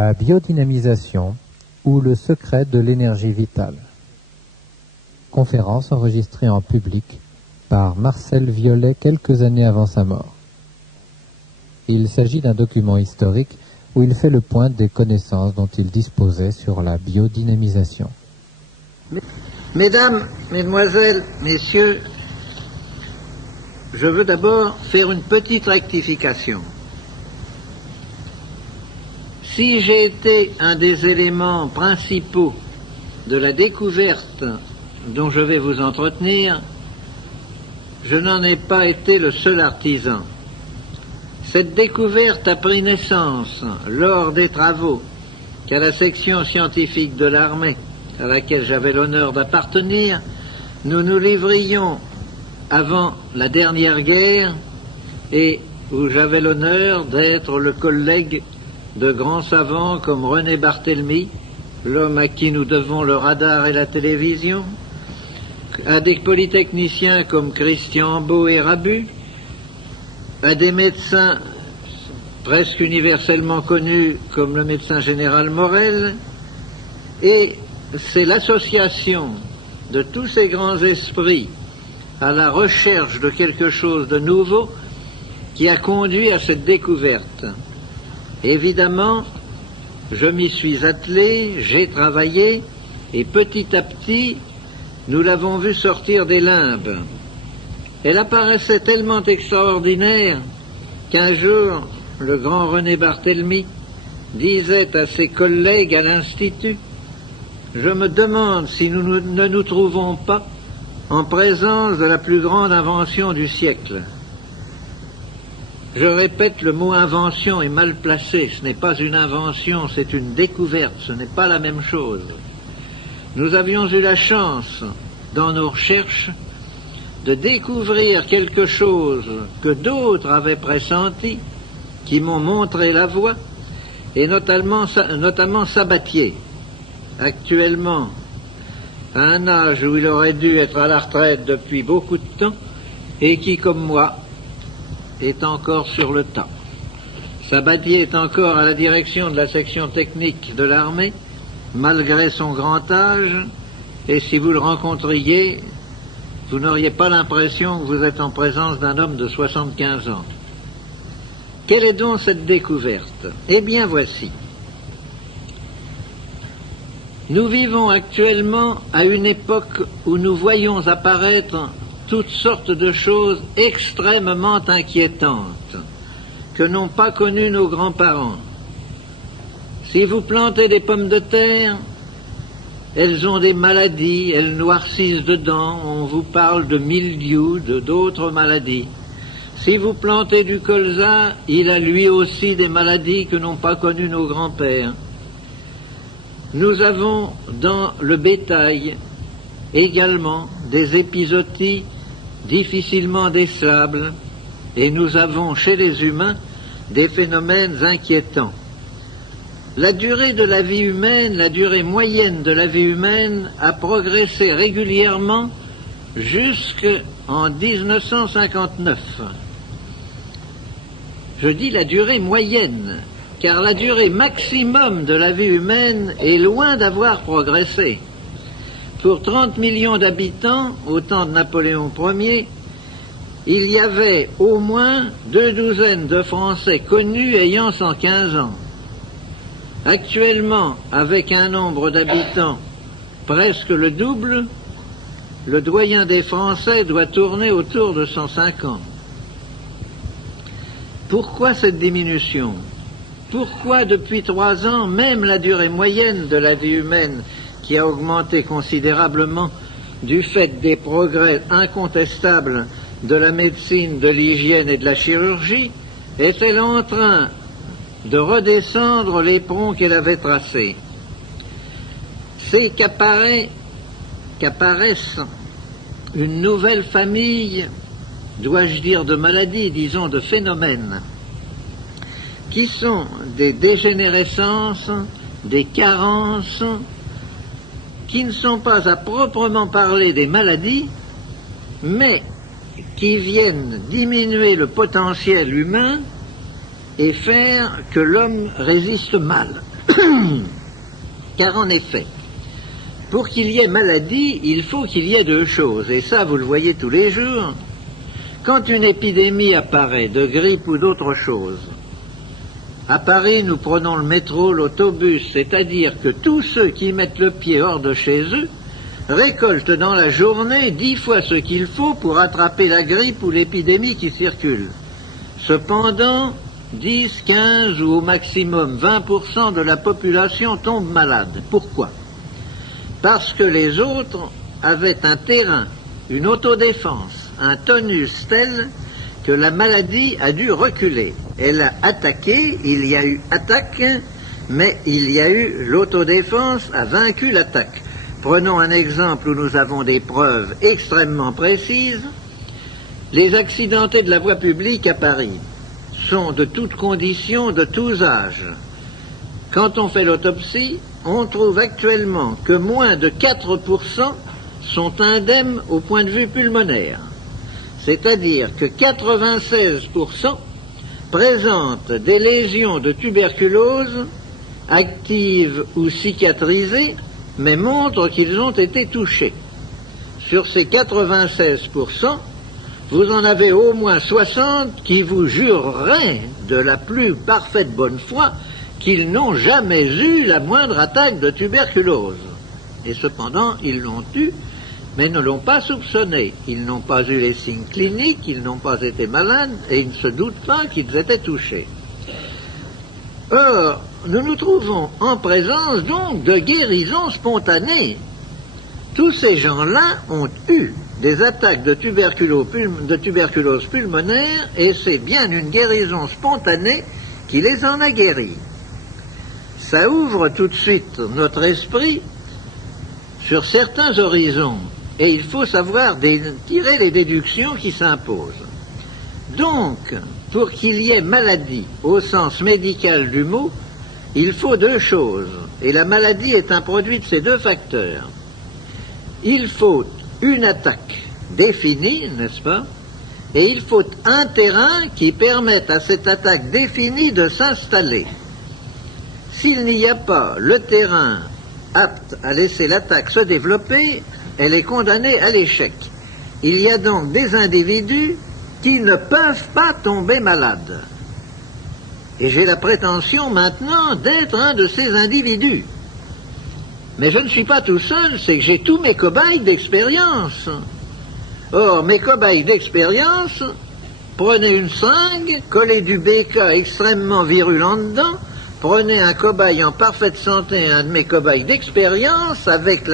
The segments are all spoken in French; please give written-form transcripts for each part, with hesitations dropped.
La biodynamisation ou le secret de l'énergie vitale. Conférence enregistrée en public par Marcel Violet quelques années avant sa mort. Il s'agit d'un document historique où il fait le point des connaissances dont il disposait sur la biodynamisation. Mesdames, Mesdemoiselles, Messieurs, je veux d'abord faire une petite rectification. Si j'ai été un des éléments principaux de la découverte dont je vais vous entretenir, je n'en ai pas été le seul artisan. Cette découverte a pris naissance lors des travaux qu'à la section scientifique de l'armée, à laquelle j'avais l'honneur d'appartenir, nous nous livrions avant la dernière guerre et où j'avais l'honneur d'être le collègue de grands savants comme René Barthélemy, l'homme à qui nous devons le radar et la télévision, à des polytechniciens comme Christian Beau et Rabu, à des médecins presque universellement connus comme le médecin général Morel, et c'est l'association de tous ces grands esprits à la recherche de quelque chose de nouveau qui a conduit à cette découverte. Évidemment, je m'y suis attelé, j'ai travaillé, et petit à petit, nous l'avons vu sortir des limbes. Elle apparaissait tellement extraordinaire qu'un jour, le grand René Barthélemy disait à ses collègues à l'Institut: « Je me demande si nous ne nous trouvons pas en présence de la plus grande invention du siècle. » Je répète, le mot invention est mal placé. Ce n'est pas une invention, c'est une découverte. Ce n'est pas la même chose. Nous avions eu la chance, dans nos recherches, de découvrir quelque chose que d'autres avaient pressenti, qui m'ont montré la voie, et notamment Sabatier, actuellement, à un âge où il aurait dû être à la retraite depuis beaucoup de temps, et qui, comme moi, est encore sur le tas. Sabatier est encore à la direction de la section technique de l'armée, malgré son grand âge, et si vous le rencontriez, vous n'auriez pas l'impression que vous êtes en présence d'un homme de 75 ans. Quelle est donc cette découverte? Eh bien voici. Nous vivons actuellement à une époque où nous voyons apparaître toutes sortes de choses extrêmement inquiétantes que n'ont pas connues nos grands-parents. Si vous plantez des pommes de terre, elles ont des maladies, elles noircissent dedans, on vous parle de mildiou, d'autres maladies. Si vous plantez du colza, il a lui aussi des maladies que n'ont pas connues nos grands-pères. Nous avons dans le bétail également des épizooties difficilement décelables, et nous avons chez les humains des phénomènes inquiétants. La durée de la vie humaine, la durée moyenne de la vie humaine a progressé régulièrement jusqu'en 1959. Je dis la durée moyenne, car la durée maximum de la vie humaine est loin d'avoir progressé. Pour 30 millions d'habitants, au temps de Napoléon Ier, il y avait au moins 2 douzaines de Français connus ayant 115 ans. Actuellement, avec un nombre d'habitants presque le double, le doyen des Français doit tourner autour de 105 ans. Pourquoi cette diminution? Pourquoi depuis 3 ans, même la durée moyenne de la vie humaine, qui a augmenté considérablement du fait des progrès incontestables de la médecine, de l'hygiène et de la chirurgie, est-elle en train de redescendre l'éperon qu'elle avait tracé? C'est qu'apparaissent une nouvelle famille, dois-je dire de maladies, disons de phénomènes, qui sont des dégénérescences, des carences, qui ne sont pas à proprement parler des maladies, mais qui viennent diminuer le potentiel humain et faire que l'homme résiste mal. Car en effet, pour qu'il y ait maladie, il faut qu'il y ait deux choses, et ça vous le voyez tous les jours. Quand une épidémie apparaît, de grippe ou d'autre chose, à Paris, nous prenons le métro, l'autobus, c'est-à-dire que tous ceux qui mettent le pied hors de chez eux récoltent dans la journée 10 fois ce qu'il faut pour attraper la grippe ou l'épidémie qui circule. Cependant, 10, 15 ou au maximum 20% de la population tombe malade. Pourquoi? Parce que les autres avaient un terrain, une autodéfense, un tonus tel que la maladie a dû reculer. Elle a attaqué, il y a eu attaque, mais il y a eu l'autodéfense a vaincu l'attaque. Prenons un exemple où nous avons des preuves extrêmement précises. Les accidentés de la voie publique à Paris sont de toutes conditions, de tous âges. Quand on fait l'autopsie, on trouve actuellement que moins de 4% sont indemnes au point de vue pulmonaire. C'est-à-dire que 96% présentent des lésions de tuberculose actives ou cicatrisées, mais montrent qu'ils ont été touchés. Sur ces 96%, vous en avez au moins 60 qui vous jureraient de la plus parfaite bonne foi qu'ils n'ont jamais eu la moindre attaque de tuberculose. Et cependant, ils l'ont eu, mais ne l'ont pas soupçonné. Ils n'ont pas eu les signes cliniques, ils n'ont pas été malades, et ils ne se doutent pas qu'ils étaient touchés. Or, nous nous trouvons en présence donc de guérisons spontanées. Tous ces gens-là ont eu des attaques de tuberculose pulmonaire, et c'est bien une guérison spontanée qui les en a guéris. Ça ouvre tout de suite notre esprit sur certains horizons, et il faut savoir tirer les déductions qui s'imposent. Donc, pour qu'il y ait maladie au sens médical du mot, il faut deux choses, et la maladie est un produit de ces deux facteurs. Il faut une attaque définie, n'est-ce pas? Et il faut un terrain qui permette à cette attaque définie de s'installer. S'il n'y a pas le terrain apte à laisser l'attaque se développer, elle est condamnée à l'échec. Il y a donc des individus qui ne peuvent pas tomber malades. Et j'ai la prétention maintenant d'être un de ces individus. Mais je ne suis pas tout seul, c'est que j'ai tous mes cobayes d'expérience. Or, mes cobayes d'expérience, prenez une seringue, collez du BK extrêmement virulent dedans, prenez un cobaye en parfaite santé, un de mes cobayes d'expérience, avec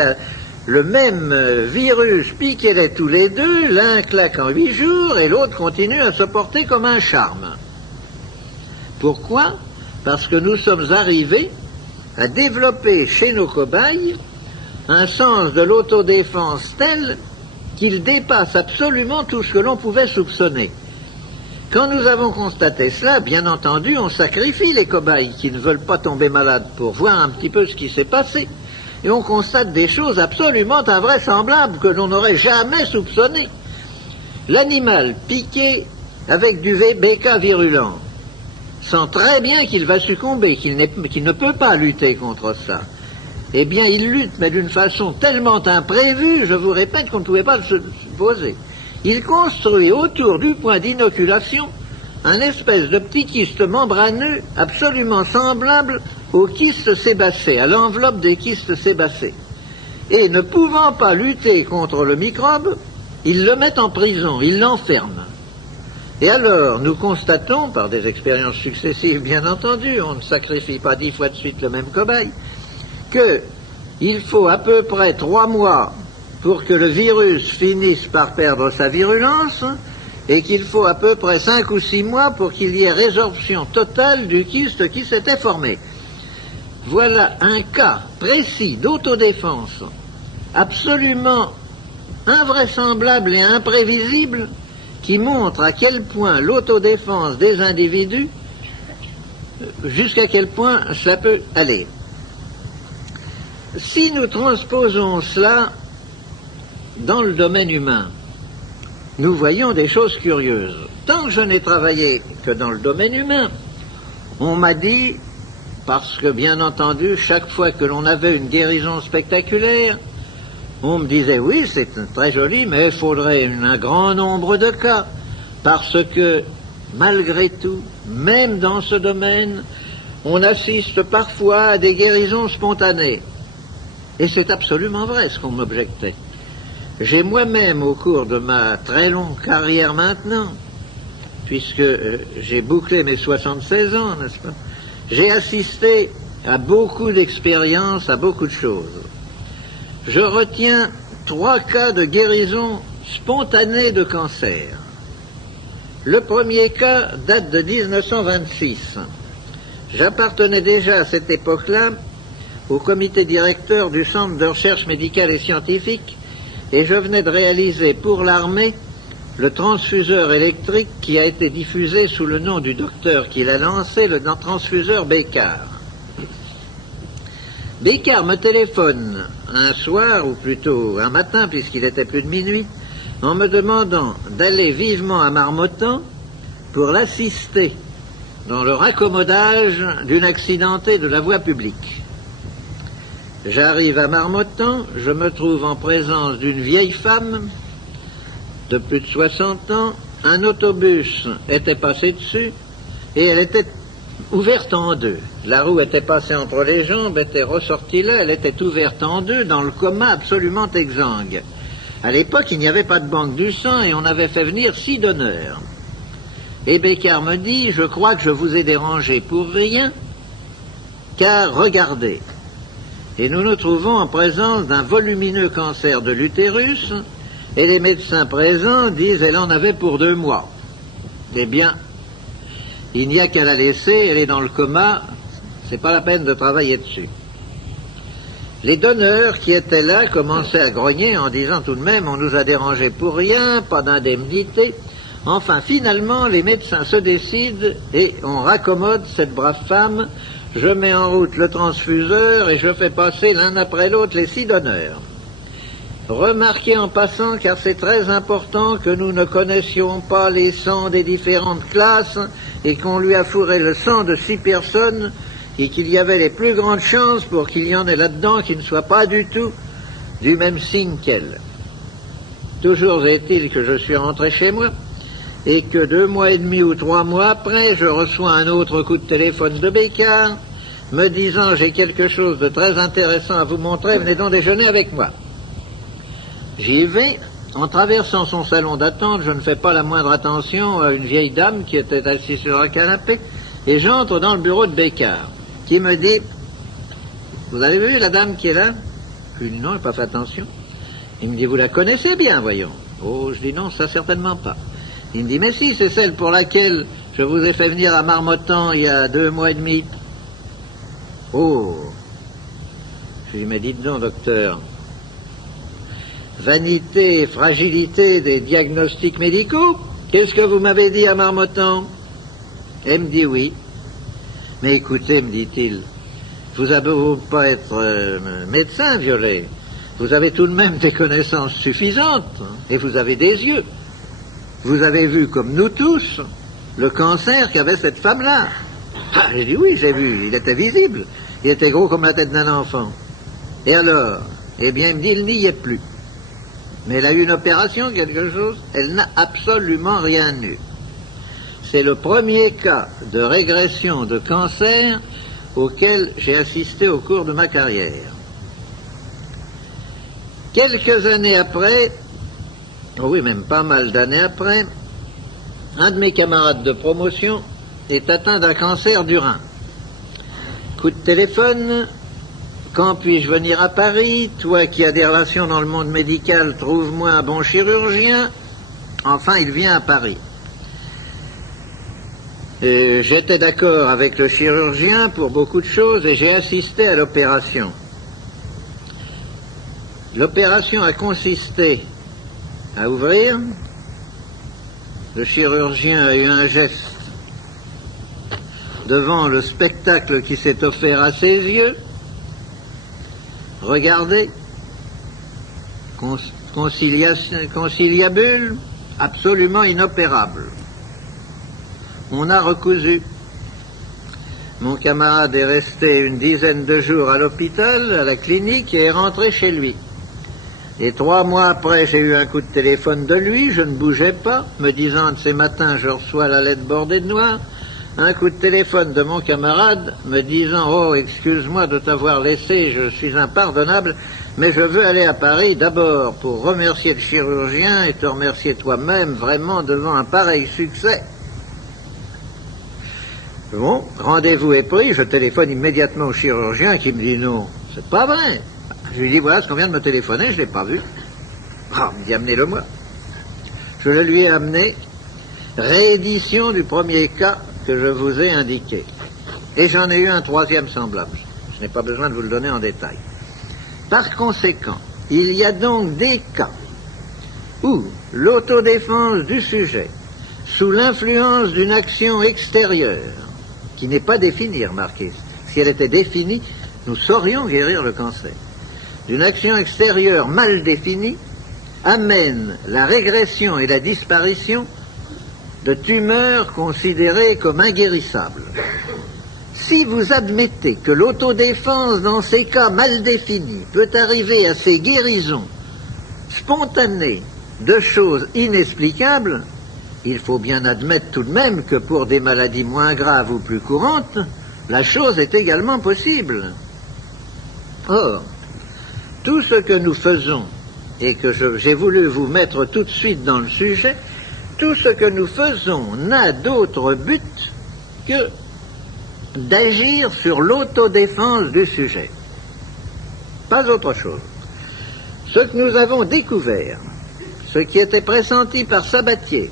le même virus, piquez-les tous les deux, l'un claque en 8 jours et l'autre continue à se porter comme un charme. Pourquoi? Parce que nous sommes arrivés à développer chez nos cobayes un sens de l'autodéfense tel qu'il dépasse absolument tout ce que l'on pouvait soupçonner. Quand nous avons constaté cela, bien entendu, on sacrifie les cobayes qui ne veulent pas tomber malades pour voir un petit peu ce qui s'est passé. Et on constate des choses absolument invraisemblables que l'on n'aurait jamais soupçonnées. L'animal piqué avec du BK virulent sent très bien qu'il va succomber, qu'il ne peut pas lutter contre ça. Eh bien, il lutte, mais d'une façon tellement imprévue, je vous répète qu'on ne pouvait pas le supposer. Il construit autour du point d'inoculation un espèce de petit kyste membraneux absolument semblable au kyste sébacé, à l'enveloppe des kystes sébacés. Et ne pouvant pas lutter contre le microbe, il le met en prison, il l'enferme. Et alors, nous constatons, par des expériences successives bien entendu, on ne sacrifie pas 10 fois de suite le même cobaye, qu'il faut à peu près 3 mois pour que le virus finisse par perdre sa virulence, et qu'il faut à peu près 5 ou 6 mois pour qu'il y ait résorption totale du kyste qui s'était formé. Voilà un cas précis d'autodéfense, absolument invraisemblable et imprévisible, qui montre à quel point l'autodéfense des individus, jusqu'à quel point ça peut aller. Si nous transposons cela dans le domaine humain, nous voyons des choses curieuses. Tant que je n'ai travaillé que dans le domaine humain, on m'a dit, parce que, bien entendu, chaque fois que l'on avait une guérison spectaculaire, on me disait, oui, c'est très joli, mais il faudrait un grand nombre de cas, parce que, malgré tout, même dans ce domaine, on assiste parfois à des guérisons spontanées. Et c'est absolument vrai ce qu'on m'objectait. J'ai moi-même, au cours de ma très longue carrière maintenant, puisque j'ai bouclé mes 76 ans, n'est-ce pas, j'ai assisté à beaucoup d'expériences, à beaucoup de choses. Je retiens 3 cas de guérison spontanée de cancer. Le premier cas date de 1926. J'appartenais déjà à cette époque-là au comité directeur du Centre de recherche médicale et scientifique et je venais de réaliser pour l'armée le transfuseur électrique qui a été diffusé sous le nom du docteur qui l'a lancé, le transfuseur Bécard. Bécard me téléphone un soir, ou plutôt un matin puisqu'il était plus de minuit, en me demandant d'aller vivement à Marmottan pour l'assister dans le raccommodage d'une accidentée de la voie publique. J'arrive à Marmottan, je me trouve en présence d'une vieille femme de plus de 60 ans, un autobus était passé dessus et elle était ouverte en deux. La roue était passée entre les jambes, était ressortie là, elle était ouverte en deux dans le coma absolument exsangue. À l'époque, il n'y avait pas de banque du sang et on avait fait venir 6 donneurs. Et Bécard me dit, je crois que je vous ai dérangé pour rien, car regardez. Et nous nous trouvons en présence d'un volumineux cancer de l'utérus, et les médecins présents disent elle en avait pour 2 mois. Eh bien, il n'y a qu'à la laisser, elle est dans le coma, c'est pas la peine de travailler dessus. Les donneurs qui étaient là commençaient à grogner en disant tout de même on nous a dérangé pour rien, pas d'indemnité. Enfin, finalement, les médecins se décident et on raccommode cette brave femme. Je mets en route le transfuseur et je fais passer l'un après l'autre les 6 donneurs. Remarquez en passant, car c'est très important, que nous ne connaissions pas les sangs des différentes classes et qu'on lui a fourré le sang de 6 personnes et qu'il y avait les plus grandes chances pour qu'il y en ait là-dedans qui ne soient pas du tout du même signe qu'elle. Toujours est-il que je suis rentré chez moi et que 2 mois et demi ou 3 mois après, je reçois un autre coup de téléphone de Bécard me disant « J'ai quelque chose de très intéressant à vous montrer, venez donc déjeuner avec moi ». J'y vais. En traversant son salon d'attente, je ne fais pas la moindre attention à une vieille dame qui était assise sur un canapé et j'entre dans le bureau de Bécard qui me dit « Vous avez vu la dame qui est là ?» Je lui dis « Non, je n'ai pas fait attention ». Il me dit « Vous la connaissez bien, voyons ». Oh, je dis « Non, ça certainement pas ». Il me dit « Mais si, c'est celle pour laquelle je vous ai fait venir à Marmottan il y a 2 mois et demi. » Oh. Je lui dis « Mais dites donc, docteur, vanité et fragilité des diagnostics médicaux, qu'est-ce que vous m'avez dit à Marmottan ?» Elle me dit « Oui. » « Mais écoutez, me dit-il, vous avez beau pas être médecin, Violet, vous avez tout de même des connaissances suffisantes, hein, et vous avez des yeux. Vous avez vu, comme nous tous, le cancer qu'avait cette femme-là. » Ah, j'ai dit « Oui, j'ai vu, il était visible, il était gros comme la tête d'un enfant. » Et alors? Eh bien, il me dit « Il n'y est plus. » Mais elle a eu une opération, quelque chose, elle n'a absolument rien eu. C'est le premier cas de régression de cancer auquel j'ai assisté au cours de ma carrière. Quelques années après, oh oui, même pas mal d'années après, un de mes camarades de promotion est atteint d'un cancer du rein. Coup de téléphone, quand puis-je venir à Paris? Toi qui as des relations dans le monde médical, trouve-moi un bon chirurgien. Enfin, il vient à Paris. J'étais d'accord avec le chirurgien pour beaucoup de choses et j'ai assisté à l'opération. L'opération a consisté à ouvrir. Le chirurgien a eu un geste devant le spectacle qui s'est offert à ses yeux. Regardez, conciliabule, absolument inopérable. On a recousu. Mon camarade est resté une dizaine de jours à l'hôpital, à la clinique, et est rentré chez lui. Et 3 mois après, j'ai eu un coup de téléphone de lui, je ne bougeais pas, me disant de ces matins, je reçois la lettre bordée de noir. Un coup de téléphone de mon camarade me disant « Oh, excuse-moi de t'avoir laissé, je suis impardonnable, mais je veux aller à Paris d'abord pour remercier le chirurgien et te remercier toi-même vraiment devant un pareil succès. » Bon, rendez-vous est pris, je téléphone immédiatement au chirurgien qui me dit « Non, c'est pas vrai. » Je lui dis « Voilà ce qu'on vient de me téléphoner, je ne l'ai pas vu. » Ah, il me dit « Amenez-le-moi. » Je le lui ai amené, réédition du premier cas que je vous ai indiqué. Et j'en ai eu un 3e semblable. Je n'ai pas besoin de vous le donner en détail. Par conséquent, il y a donc des cas où l'autodéfense du sujet, sous l'influence d'une action extérieure, qui n'est pas définie, remarquez, si elle était définie, nous saurions guérir le cancer, d'une action extérieure mal définie, amène la régression et la disparition de tumeurs considérées comme inguérissables. Si vous admettez que l'autodéfense dans ces cas mal définis peut arriver à ces guérisons spontanées de choses inexplicables, il faut bien admettre tout de même que pour des maladies moins graves ou plus courantes, la chose est également possible. Or, tout ce que nous faisons, et que j'ai voulu vous mettre tout de suite dans le sujet, tout ce que nous faisons n'a d'autre but que d'agir sur l'autodéfense du sujet. Pas autre chose. Ce que nous avons découvert, ce qui était pressenti par Sabatier,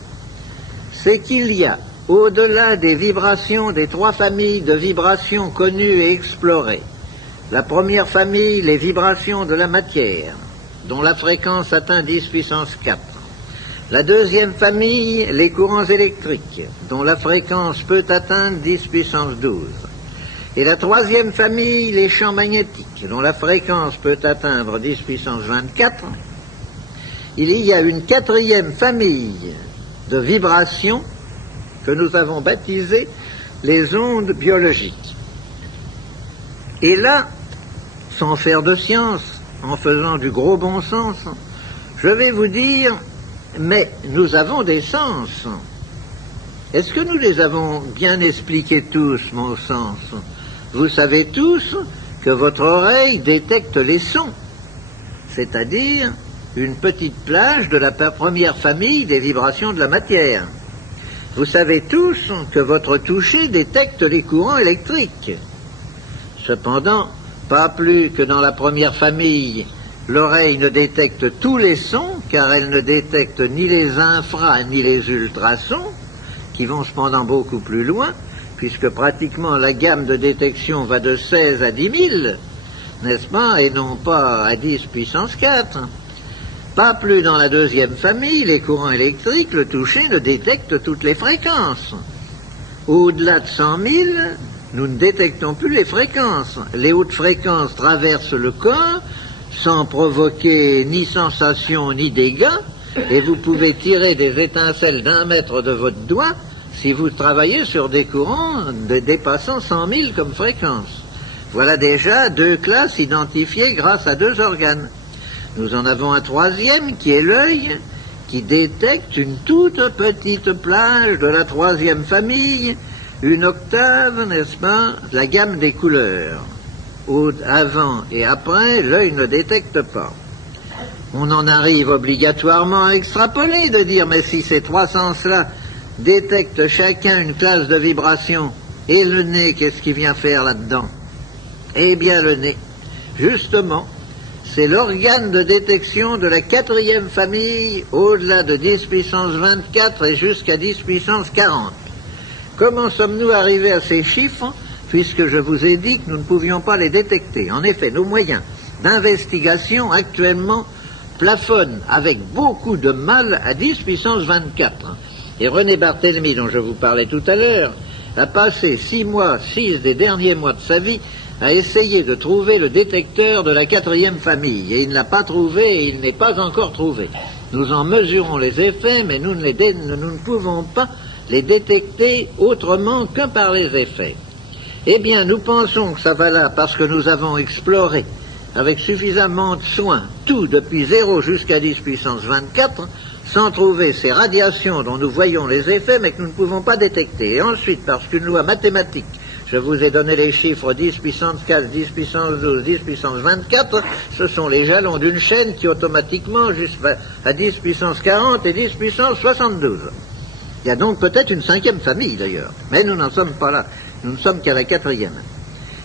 c'est qu'il y a, au-delà des vibrations des 3 familles de vibrations connues et explorées, la première famille, les vibrations de la matière, dont la fréquence atteint 10 puissance 4. La deuxième famille, les courants électriques, dont la fréquence peut atteindre 10 puissance 12. Et la troisième famille, les champs magnétiques, dont la fréquence peut atteindre 10 puissance 24. Il y a une 4e famille de vibrations que nous avons baptisées les ondes biologiques. Et là, sans faire de science, en faisant du gros bon sens, je vais vous dire, mais nous avons des sens. Est-ce que nous les avons bien expliqués tous, mon sens? Vous savez tous que votre oreille détecte les sons, c'est-à-dire une petite plage de la première famille des vibrations de la matière. Vous savez tous que votre toucher détecte les courants électriques. Cependant, pas plus que dans la première famille, l'oreille ne détecte tous les sons, car elle ne détecte ni les infra ni les ultrasons, qui vont cependant beaucoup plus loin, puisque pratiquement la gamme de détection va de 16 à 10 000, n'est-ce pas, et non pas à 10 puissance 4. Pas plus dans la deuxième famille, les courants électriques, le toucher ne détecte toutes les fréquences. Au-delà de 100 000, nous ne détectons plus les fréquences. Les hautes fréquences traversent le corps sans provoquer ni sensation ni dégâts, et vous pouvez tirer des étincelles d'1 mètre de votre doigt si vous travaillez sur des courants dépassant 100 000 comme fréquence. Voilà déjà 2 classes identifiées grâce à 2 organes. Nous en avons un 3e qui est l'œil, qui détecte une toute petite plage de la 3e famille, une octave, n'est-ce pas, la gamme des couleurs. Avant et après, l'œil ne détecte pas. On en arrive obligatoirement à extrapoler, de dire, mais si ces 3 sens-là détectent chacun une classe de vibration, et le nez, qu'est-ce qu'il vient faire là-dedans? Eh bien, le nez, justement, c'est l'organe de détection de la 4e famille, au-delà de 10 puissance 24 et jusqu'à 10 puissance 40. Comment sommes-nous arrivés à ces chiffres, puisque je vous ai dit que nous ne pouvions pas les détecter? En effet, nos moyens d'investigation actuellement plafonnent avec beaucoup de mal à 10 puissance 24. Et René Barthélemy, dont je vous parlais tout à l'heure, a passé 6 des derniers mois de sa vie à essayer de trouver le détecteur de la 4e famille. Et il ne l'a pas trouvé, et il n'est pas encore trouvé. Nous en mesurons les effets, mais nous ne pouvons pas les détecter autrement que par les effets. Eh bien, nous pensons que ça va là parce que nous avons exploré avec suffisamment de soin tout depuis 0 jusqu'à 10 puissance 24, sans trouver ces radiations dont nous voyons les effets, mais que nous ne pouvons pas détecter. Et ensuite, parce qu'une loi mathématique, je vous ai donné les chiffres 10 puissance 4, 10 puissance 12, 10 puissance 24, ce sont les jalons d'une chaîne qui automatiquement jusqu'à 10 puissance 40 et 10 puissance 72. Il y a donc peut-être une 5e famille d'ailleurs, mais nous n'en sommes pas là, nous ne sommes qu'à la 4e.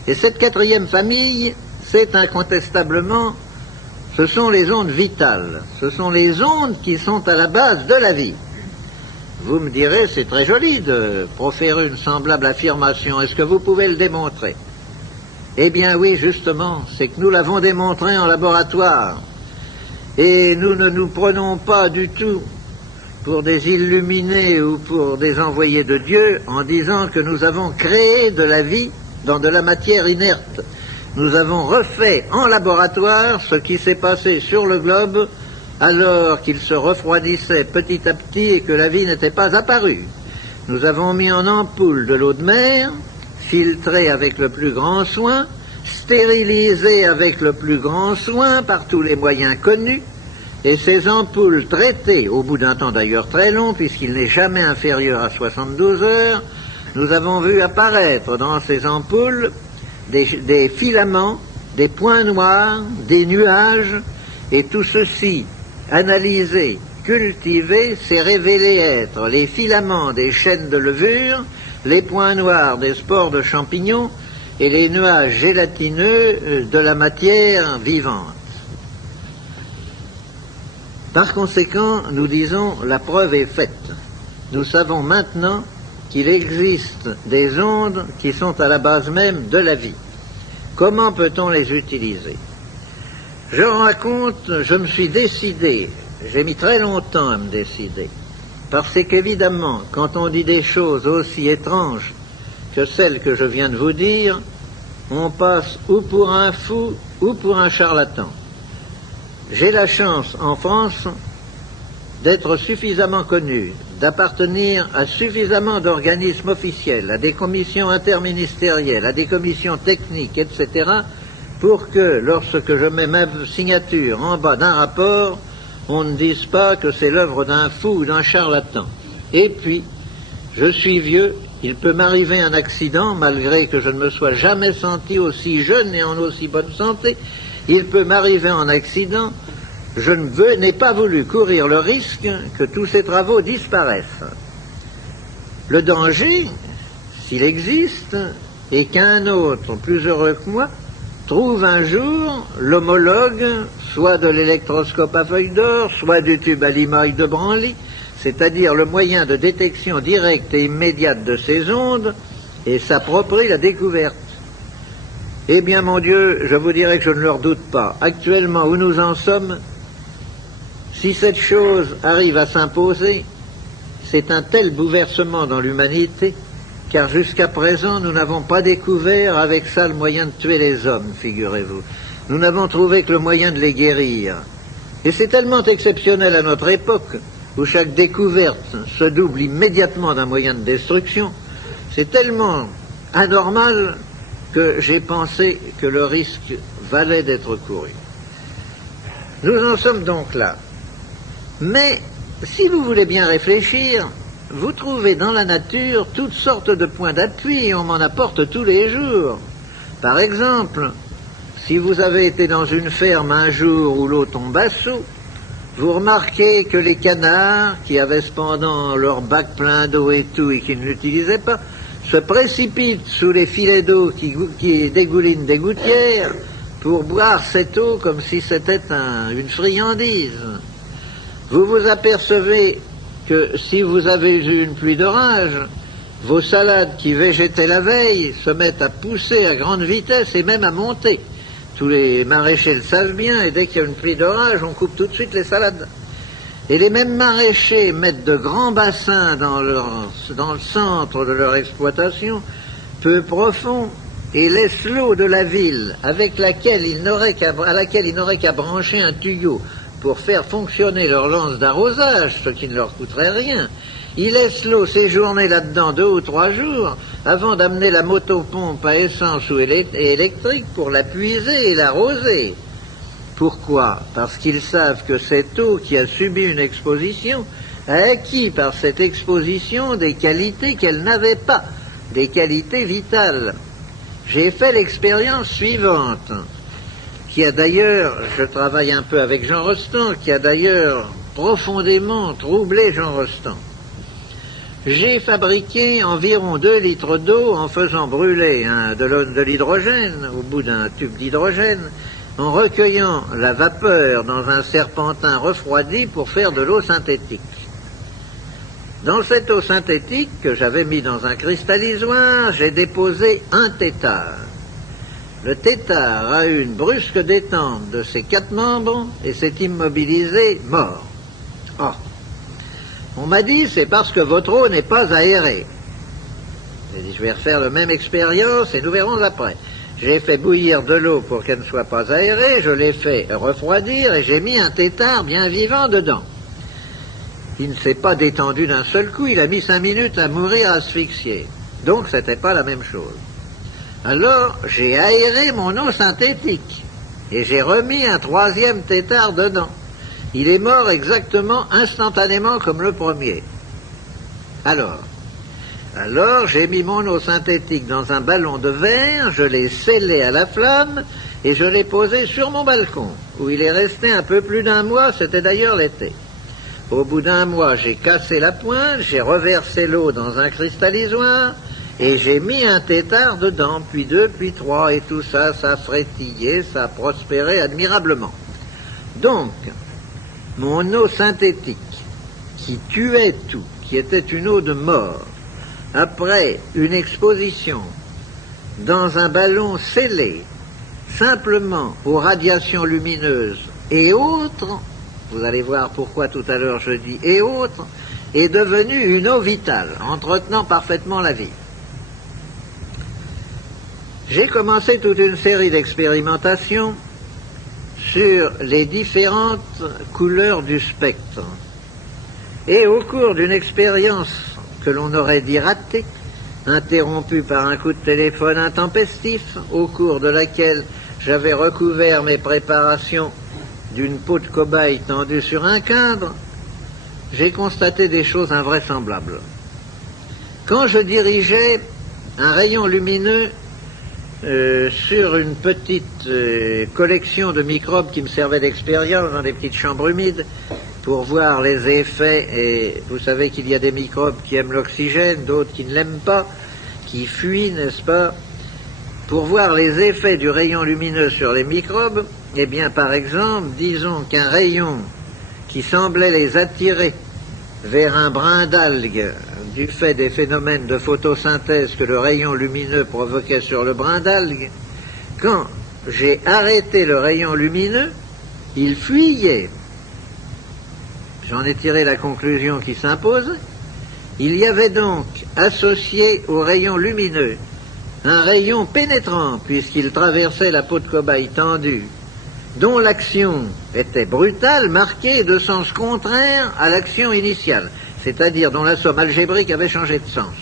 Et cette 4e famille, c'est incontestablement, ce sont les ondes vitales, ce sont les ondes qui sont à la base de la vie. Vous me direz, c'est très joli de proférer une semblable affirmation. Est-ce que vous pouvez le démontrer? Eh bien oui, justement, c'est que nous l'avons démontré en laboratoire. Et nous ne nous prenons pas du tout pour des illuminés ou pour des envoyés de Dieu en disant que nous avons créé de la vie dans de la matière inerte. Nous avons refait en laboratoire ce qui s'est passé sur le globe alors qu'il se refroidissait petit à petit et que la vie n'était pas apparue. Nous avons mis en ampoule de l'eau de mer, filtrée avec le plus grand soin, stérilisée avec le plus grand soin par tous les moyens connus, et ces ampoules traitées, au bout d'un temps d'ailleurs très long, puisqu'il n'est jamais inférieur à 72 heures, nous avons vu apparaître dans ces ampoules des filaments, des points noirs, des nuages, et tout ceci analysé, cultivé, s'est révélé être les filaments des chaînes de levure, les points noirs des spores de champignons et les nuages gélatineux de la matière vivante. Par conséquent, nous disons, la preuve est faite. Nous savons maintenant qu'il existe des ondes qui sont à la base même de la vie. Comment peut-on les utiliser? Je raconte, je me suis décidé, j'ai mis très longtemps à me décider, parce qu'évidemment, quand on dit des choses aussi étranges que celles que je viens de vous dire, on passe ou pour un fou ou pour un charlatan. J'ai la chance en France d'être suffisamment connu, d'appartenir à suffisamment d'organismes officiels, à des commissions interministérielles, à des commissions techniques, etc., pour que, lorsque je mets ma signature en bas d'un rapport, on ne dise pas que c'est l'œuvre d'un fou ou d'un charlatan. Et puis, je suis vieux, il peut m'arriver un accident, malgré que je ne me sois jamais senti aussi jeune et en aussi bonne santé, il peut m'arriver un accident, je n'ai pas voulu courir le risque que tous ces travaux disparaissent. Le danger, s'il existe, est qu'un autre, plus heureux que moi, trouve un jour l'homologue, soit de l'électroscope à feuille d'or, soit du tube à limaille de Branly, c'est-à-dire le moyen de détection directe et immédiate de ces ondes, et s'approprie la découverte. Eh bien, mon Dieu, je vous dirais que je ne le redoute pas. Actuellement, où nous en sommes, si cette chose arrive à s'imposer, c'est un tel bouleversement dans l'humanité, car jusqu'à présent, nous n'avons pas découvert avec ça le moyen de tuer les hommes, figurez-vous. Nous n'avons trouvé que le moyen de les guérir. Et c'est tellement exceptionnel à notre époque, où chaque découverte se double immédiatement d'un moyen de destruction, c'est tellement anormal que j'ai pensé que le risque valait d'être couru. Nous en sommes donc là. Mais, si vous voulez bien réfléchir, vous trouvez dans la nature toutes sortes de points d'appui et on m'en apporte tous les jours. Par exemple, si vous avez été dans une ferme un jour où l'eau tombe à seau, vous remarquez que les canards, qui avaient cependant leur bac plein d'eau et tout et qui ne l'utilisaient pas, se précipitent sous les filets d'eau qui dégoulinent des gouttières pour boire cette eau comme si c'était une friandise. Vous vous apercevez que si vous avez eu une pluie d'orage, vos salades qui végétaient la veille se mettent à pousser à grande vitesse et même à monter. Tous les maraîchers le savent bien, et dès qu'il y a une pluie d'orage, on coupe tout de suite les salades. Et les mêmes maraîchers mettent de grands bassins dans le centre de leur exploitation, peu profonds, et laissent l'eau de la ville, à laquelle ils n'auraient qu'à brancher un tuyau pour faire fonctionner leur lance d'arrosage, ce qui ne leur coûterait rien. Ils laissent l'eau séjourner là-dedans 2 ou 3 jours, avant d'amener la motopompe à essence ou électrique pour la puiser et l'arroser. Pourquoi? Parce qu'ils savent que cette eau qui a subi une exposition a acquis par cette exposition des qualités qu'elle n'avait pas, des qualités vitales. J'ai fait l'expérience suivante, qui a d'ailleurs, je travaille un peu avec Jean Rostand, qui a d'ailleurs profondément troublé Jean Rostand. J'ai fabriqué environ 2 litres d'eau en faisant brûler de l'hydrogène, au bout d'un tube d'hydrogène, en recueillant la vapeur dans un serpentin refroidi pour faire de l'eau synthétique. Dans cette eau synthétique que j'avais mis dans un cristallisoire, j'ai déposé un tétard. Le tétard a eu une brusque détente de ses 4 membres et s'est immobilisé mort. Oh. On m'a dit, c'est parce que votre eau n'est pas aérée. J'ai dit, je vais refaire la même expérience et nous verrons après. J'ai fait bouillir de l'eau pour qu'elle ne soit pas aérée, je l'ai fait refroidir et j'ai mis un tétard bien vivant dedans. Il ne s'est pas détendu d'un seul coup, il a mis 5 minutes à mourir asphyxié. Donc c'était pas la même chose. Alors j'ai aéré mon eau synthétique et j'ai remis un 3e tétard dedans. Il est mort exactement instantanément comme le premier. Alors j'ai mis mon eau synthétique dans un ballon de verre, je l'ai scellé à la flamme et je l'ai posé sur mon balcon, où il est resté un peu plus d'1 mois, c'était d'ailleurs l'été. Au bout d'1 mois, j'ai cassé la pointe, j'ai reversé l'eau dans un cristallisoire et j'ai mis un tétard dedans, puis 2, puis 3, et tout ça, ça a frétillé, ça a prospéré admirablement. Donc, mon eau synthétique, qui tuait tout, qui était une eau de mort, après une exposition dans un ballon scellé, simplement aux radiations lumineuses et autres, vous allez voir pourquoi tout à l'heure je dis et autres, est devenue une eau vitale, entretenant parfaitement la vie. J'ai commencé toute une série d'expérimentations sur les différentes couleurs du spectre. Et au cours d'une expérience que l'on aurait dit ratée, interrompue par un coup de téléphone intempestif, au cours de laquelle j'avais recouvert mes préparations d'une peau de cobaye tendue sur un cadre, j'ai constaté des choses invraisemblables. Quand je dirigeais un rayon lumineux sur une petite collection de microbes qui me servait d'expérience dans des petites chambres humides pour voir les effets, et vous savez qu'il y a des microbes qui aiment l'oxygène, d'autres qui ne l'aiment pas, qui fuient, n'est-ce pas? Pour voir les effets du rayon lumineux sur les microbes, eh bien par exemple, disons qu'un rayon qui semblait les attirer vers un brin d'algue du fait des phénomènes de photosynthèse que le rayon lumineux provoquait sur le brin d'algue, quand j'ai arrêté le rayon lumineux, il fuyait. J'en ai tiré la conclusion qui s'impose. Il y avait donc associé au rayon lumineux un rayon pénétrant, puisqu'il traversait la peau de cobaye tendue, dont l'action était brutale, marquée de sens contraire à l'action initiale, c'est-à-dire dont la somme algébrique avait changé de sens.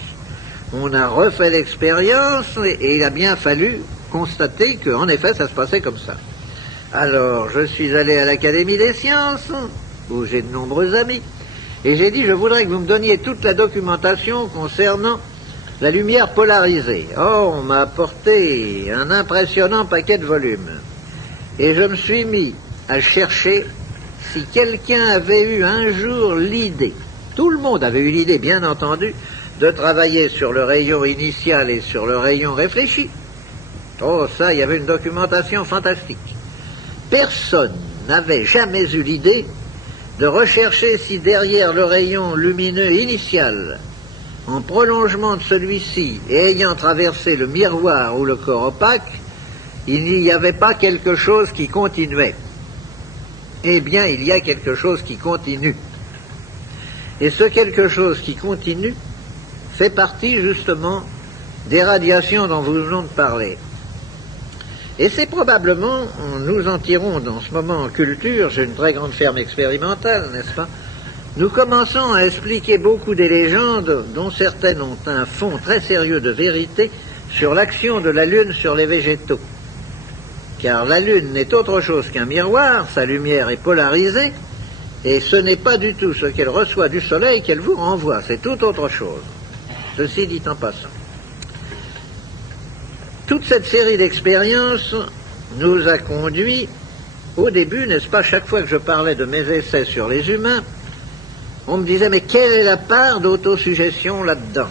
On a refait l'expérience et il a bien fallu constater qu'en effet ça se passait comme ça. Alors je suis allé à l'Académie des sciences, où j'ai de nombreux amis, et j'ai dit je voudrais que vous me donniez toute la documentation concernant la lumière polarisée. Or on m'a apporté un impressionnant paquet de volumes. Et je me suis mis à chercher si quelqu'un avait eu un jour l'idée, tout le monde avait eu l'idée bien entendu, de travailler sur le rayon initial et sur le rayon réfléchi. Oh ça, il y avait une documentation fantastique. Personne n'avait jamais eu l'idée de rechercher si derrière le rayon lumineux initial, en prolongement de celui-ci et ayant traversé le miroir ou le corps opaque, il n'y avait pas quelque chose qui continuait. Eh bien, il y a quelque chose qui continue. Et ce quelque chose qui continue fait partie justement des radiations dont nous venons de parler. Et c'est probablement, nous en tirons dans ce moment en culture, j'ai une très grande ferme expérimentale, n'est-ce pas? nous commençons à expliquer beaucoup des légendes dont certaines ont un fond très sérieux de vérité sur l'action de la Lune sur les végétaux. Car la Lune n'est autre chose qu'un miroir, sa lumière est polarisée, et ce n'est pas du tout ce qu'elle reçoit du Soleil qu'elle vous renvoie, c'est tout autre chose. Ceci dit en passant. Toute cette série d'expériences nous a conduit, au début, n'est-ce pas, chaque fois que je parlais de mes essais sur les humains, on me disait, mais quelle est la part d'autosuggestion là-dedans?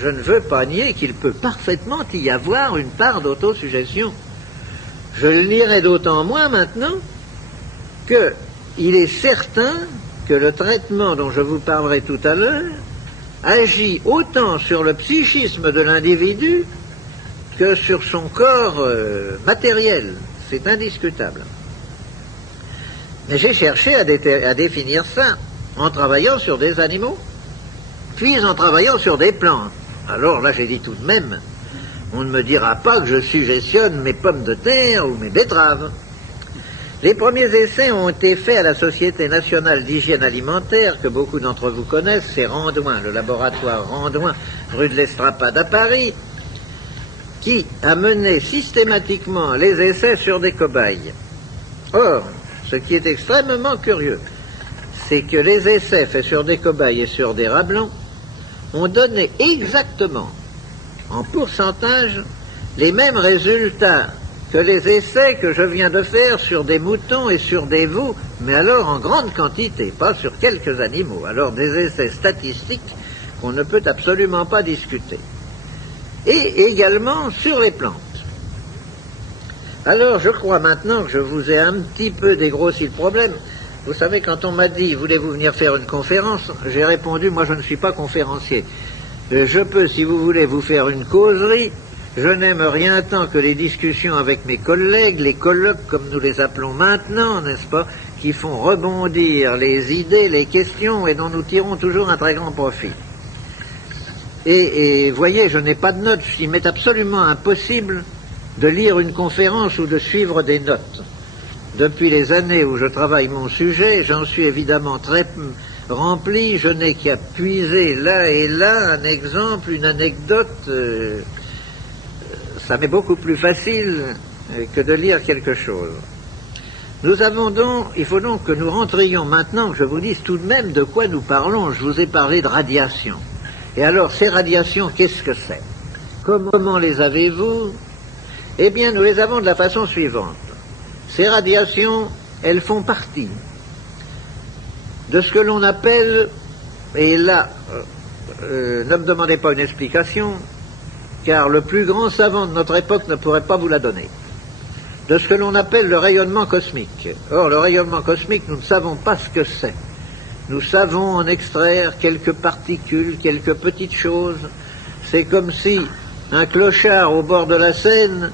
Je ne veux pas nier qu'il peut parfaitement y avoir une part d'autosuggestion. Je le nierai d'autant moins maintenant qu'il est certain que le traitement dont je vous parlerai tout à l'heure agit autant sur le psychisme de l'individu que sur son corps matériel. C'est indiscutable. Mais j'ai cherché à définir ça en travaillant sur des animaux, puis en travaillant sur des plantes. Alors là, j'ai dit tout de même, on ne me dira pas que je suggestionne mes pommes de terre ou mes betteraves. Les premiers essais ont été faits à la Société nationale d'hygiène alimentaire, que beaucoup d'entre vous connaissent, c'est Randouin, le laboratoire Randouin, rue de l'Estrapade à Paris, qui a mené systématiquement les essais sur des cobayes. Or, ce qui est extrêmement curieux, c'est que les essais faits sur des cobayes et sur des rats blancs ont donné exactement, en pourcentage, les mêmes résultats que les essais que je viens de faire sur des moutons et sur des veaux, mais alors en grande quantité, pas sur quelques animaux. Alors des essais statistiques qu'on ne peut absolument pas discuter. Et également sur les plantes. Alors je crois maintenant que je vous ai un petit peu dégrossi le problème. Vous savez, quand on m'a dit « Voulez-vous venir faire une conférence ?» j'ai répondu « Moi, je ne suis pas conférencier. Je peux, si vous voulez, vous faire une causerie. Je n'aime rien tant que les discussions avec mes collègues, les colloques, comme nous les appelons maintenant, n'est-ce pas, qui font rebondir les idées, les questions, et dont nous tirons toujours un très grand profit. Et voyez, je n'ai pas de notes. Il m'est absolument impossible de lire une conférence ou de suivre des notes. Depuis les années où je travaille mon sujet, j'en suis évidemment très rempli, je n'ai qu'à puiser là et là un exemple, une anecdote, ça m'est beaucoup plus facile que de lire quelque chose. Il faut donc que nous rentrions maintenant, que je vous dise tout de même de quoi nous parlons. Je vous ai parlé de radiation. Et alors, ces radiations, qu'est-ce que c'est? Comment les avez-vous? Eh bien, nous les avons de la façon suivante. Ces radiations, elles font partie de ce que l'on appelle, et là, ne me demandez pas une explication, car le plus grand savant de notre époque ne pourrait pas vous la donner, de ce que l'on appelle le rayonnement cosmique. Or, le rayonnement cosmique, nous ne savons pas ce que c'est. Nous savons en extraire quelques particules, quelques petites choses. C'est comme si un clochard au bord de la Seine,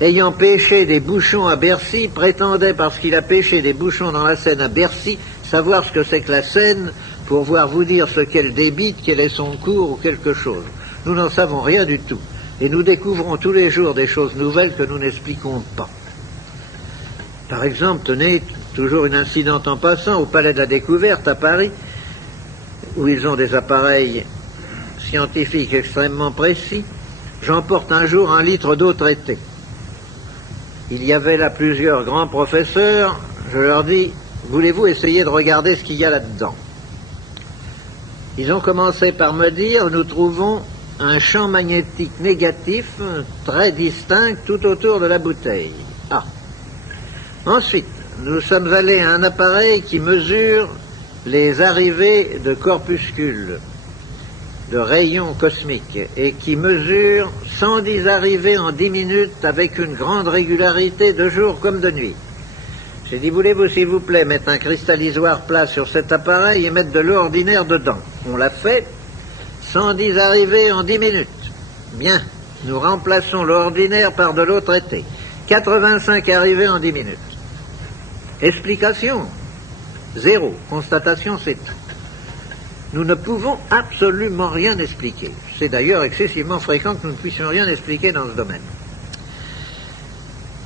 ayant pêché des bouchons à Bercy, prétendait, parce qu'il a pêché des bouchons dans la Seine à Bercy, savoir ce que c'est que la Seine, pour pouvoir vous dire ce qu'elle débite, quel est son cours ou quelque chose. Nous n'en savons rien du tout. Et nous découvrons tous les jours des choses nouvelles que nous n'expliquons pas. Par exemple, tenez, toujours une incidente en passant, au Palais de la Découverte à Paris, où ils ont des appareils scientifiques extrêmement précis, j'emporte un jour 1 litre d'eau traitée. Il y avait là plusieurs grands professeurs, je leur dis, voulez-vous essayer de regarder ce qu'il y a là-dedans? Ils ont commencé par me dire, nous trouvons un champ magnétique négatif très distinct tout autour de la bouteille. Ah. Ensuite, nous sommes allés à un appareil qui mesure les arrivées de corpuscules, de rayons cosmiques, et qui mesure 110 arrivées en 10 minutes avec une grande régularité de jour comme de nuit. J'ai dit, voulez-vous s'il vous plaît mettre un cristallisoire plat sur cet appareil et mettre de l'eau ordinaire dedans? On l'a fait, 110 arrivées en 10 minutes. Bien, nous remplaçons l'eau ordinaire par de l'eau traitée. 85 arrivées en 10 minutes. Explication? 0. Constatation, c'est tout. Nous ne pouvons absolument rien expliquer. C'est d'ailleurs excessivement fréquent que nous ne puissions rien expliquer dans ce domaine.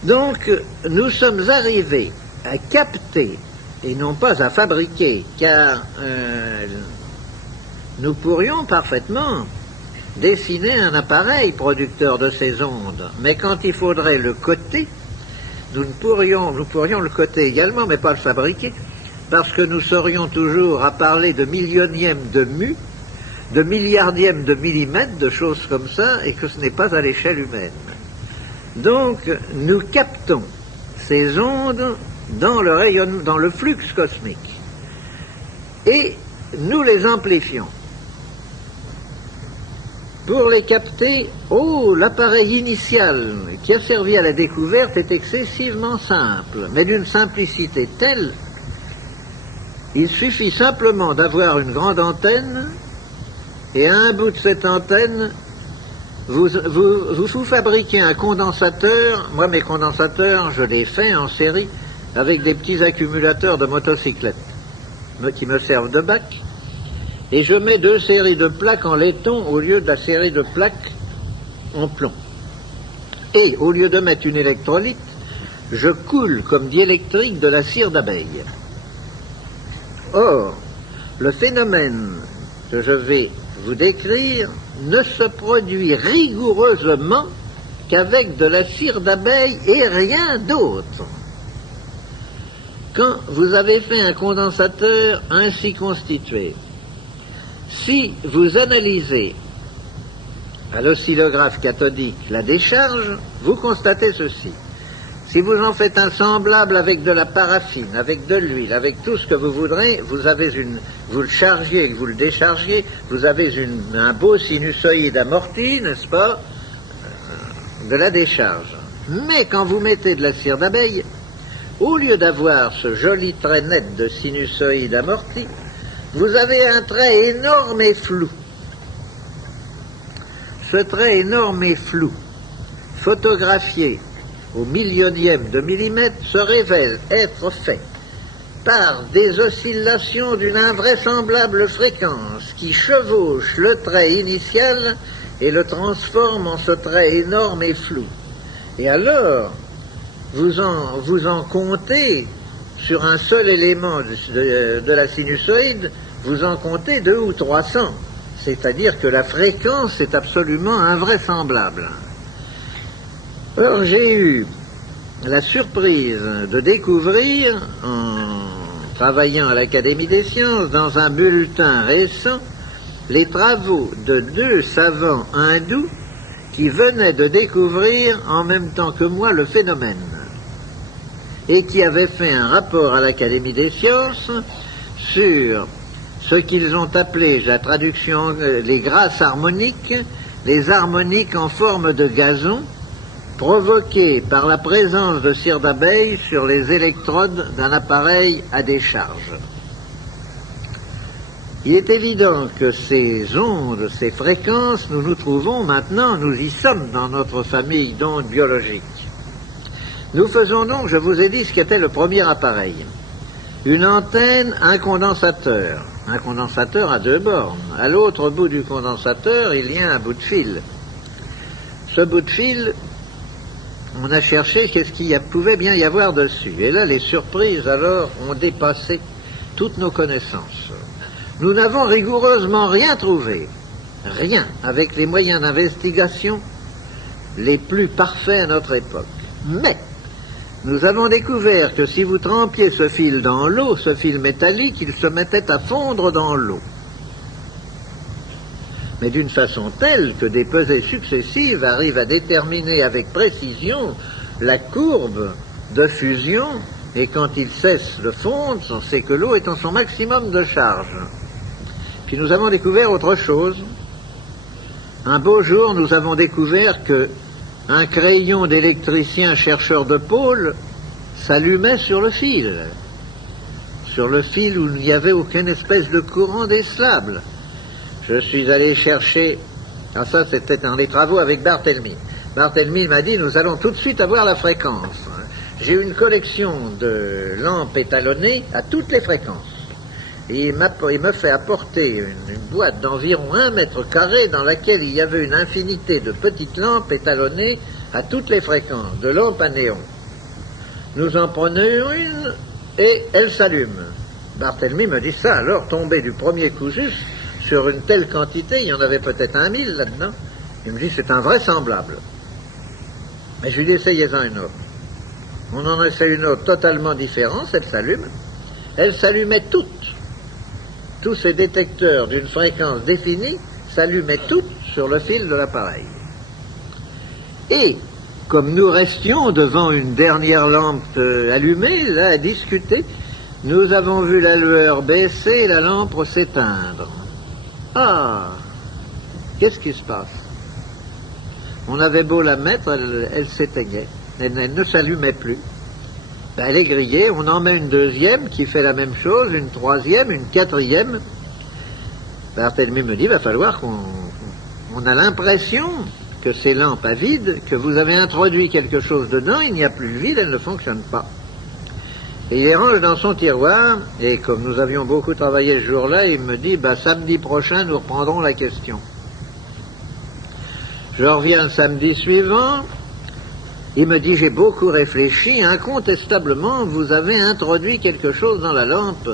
Donc, nous sommes arrivés à capter et non pas à fabriquer, car nous pourrions parfaitement dessiner un appareil producteur de ces ondes, mais quand il faudrait le coter, nous pourrions le coter également, mais pas le fabriquer, parce que nous serions toujours à parler de millionièmes de mu, de milliardièmes de millimètres, de choses comme ça, et que ce n'est pas à l'échelle humaine. Donc, nous captons ces ondes dans le rayonnement, dans le flux cosmique, et nous les amplifions. Pour les capter, l'appareil initial qui a servi à la découverte est excessivement simple, mais d'une simplicité telle, il suffit simplement d'avoir une grande antenne, et à un bout de cette antenne, vous fabriquez un condensateur. Moi, mes condensateurs, je les fais en série avec des petits accumulateurs de motocyclettes qui me servent de bac. Et je mets 2 séries de plaques en laiton au lieu de la série de plaques en plomb. Et au lieu de mettre une électrolyte, je coule comme diélectrique de la cire d'abeille. Or, le phénomène que je vais vous décrire ne se produit rigoureusement qu'avec de la cire d'abeille et rien d'autre. Quand vous avez fait un condensateur ainsi constitué, si vous analysez à l'oscillographe cathodique la décharge, vous constatez ceci. Si vous en faites un semblable avec de la paraffine, avec de l'huile, avec tout ce que vous voudrez, vous le chargiez et que vous le déchargiez, vous avez un beau sinusoïde amorti, n'est-ce pas, de la décharge. Mais quand vous mettez de la cire d'abeille, au lieu d'avoir ce joli trait net de sinusoïde amorti, vous avez un trait énorme et flou. Ce trait énorme et flou, photographié au millionième de millimètre, se révèle être fait par des oscillations d'une invraisemblable fréquence qui chevauchent le trait initial et le transforment en ce trait énorme et flou. Et alors, vous en comptez, sur un seul élément de la sinusoïde, vous en comptez 200 ou 300. C'est-à-dire que la fréquence est absolument invraisemblable. Or, j'ai eu la surprise de découvrir, en travaillant à l'Académie des sciences, dans un bulletin récent, les travaux de 2 savants hindous qui venaient de découvrir en même temps que moi le phénomène et qui avaient fait un rapport à l'Académie des sciences sur ce qu'ils ont appelé, la traduction, les grâces harmoniques, les harmoniques en forme de gazon, provoquées par la présence de cire d'abeille sur les électrodes d'un appareil à décharge. Il est évident que ces ondes, ces fréquences, nous nous trouvons maintenant, nous y sommes dans notre famille d'ondes biologiques. Nous faisons donc, je vous ai dit ce qu'était le premier appareil. Une antenne, un condensateur à 2 bornes. À l'autre bout du condensateur, il y a un bout de fil. Ce bout de fil, on a cherché qu'est-ce qu'il pouvait bien y avoir dessus. Et là, les surprises, alors, ont dépassé toutes nos connaissances. Nous n'avons rigoureusement rien trouvé. Rien, avec les moyens d'investigation les plus parfaits à notre époque. Mais nous avons découvert que si vous trempiez ce fil dans l'eau, ce fil métallique, il se mettait à fondre dans l'eau. Mais d'une façon telle que des pesées successives arrivent à déterminer avec précision la courbe de fusion, et quand il cesse de fondre, on sait que l'eau est en son maximum de charge. Puis nous avons découvert autre chose. Un beau jour, nous avons découvert que un crayon d'électricien chercheur de pôle s'allumait sur le fil où il n'y avait aucune espèce de courant décelable. Je suis allé chercher, ça c'était dans les travaux avec Barthélemy. Barthélemy m'a dit, nous allons tout de suite avoir la fréquence. J'ai une collection de lampes étalonnées à toutes les fréquences. Et il me fait apporter une boîte d'environ 1 mètre carré dans laquelle il y avait une infinité de petites lampes étalonnées à toutes les fréquences, de lampes à néon. Nous en prenons une et elle s'allume. Barthélemy me dit ça, alors tombé du premier coup juste sur une telle quantité, il y en avait peut-être 1000 là-dedans. Il me dit c'est invraisemblable. Mais je lui dis essayez-en une autre. On en essaie une autre totalement différente, elle s'allume. Elle s'allumait toutes. Tous ces détecteurs d'une fréquence définie s'allumaient toutes sur le fil de l'appareil. Et comme nous restions devant une dernière lampe allumée, là, à discuter, nous avons vu la lueur baisser et la lampe s'éteindre. Ah, qu'est-ce qui se passe? On avait beau la mettre, elle s'éteignait, elle ne s'allumait plus. Ben, elle est grillée, on en met une deuxième qui fait la même chose, une troisième, une quatrième. Barthélemy me dit, il va falloir qu'on a l'impression que ces lampes à vide, que vous avez introduit quelque chose dedans, il n'y a plus de vide, elles ne fonctionnent pas. Et il les range dans son tiroir, et comme nous avions beaucoup travaillé ce jour-là, il me dit, samedi prochain, nous reprendrons la question. Je reviens le samedi suivant, il me dit, j'ai beaucoup réfléchi, incontestablement, vous avez introduit quelque chose dans la lampe.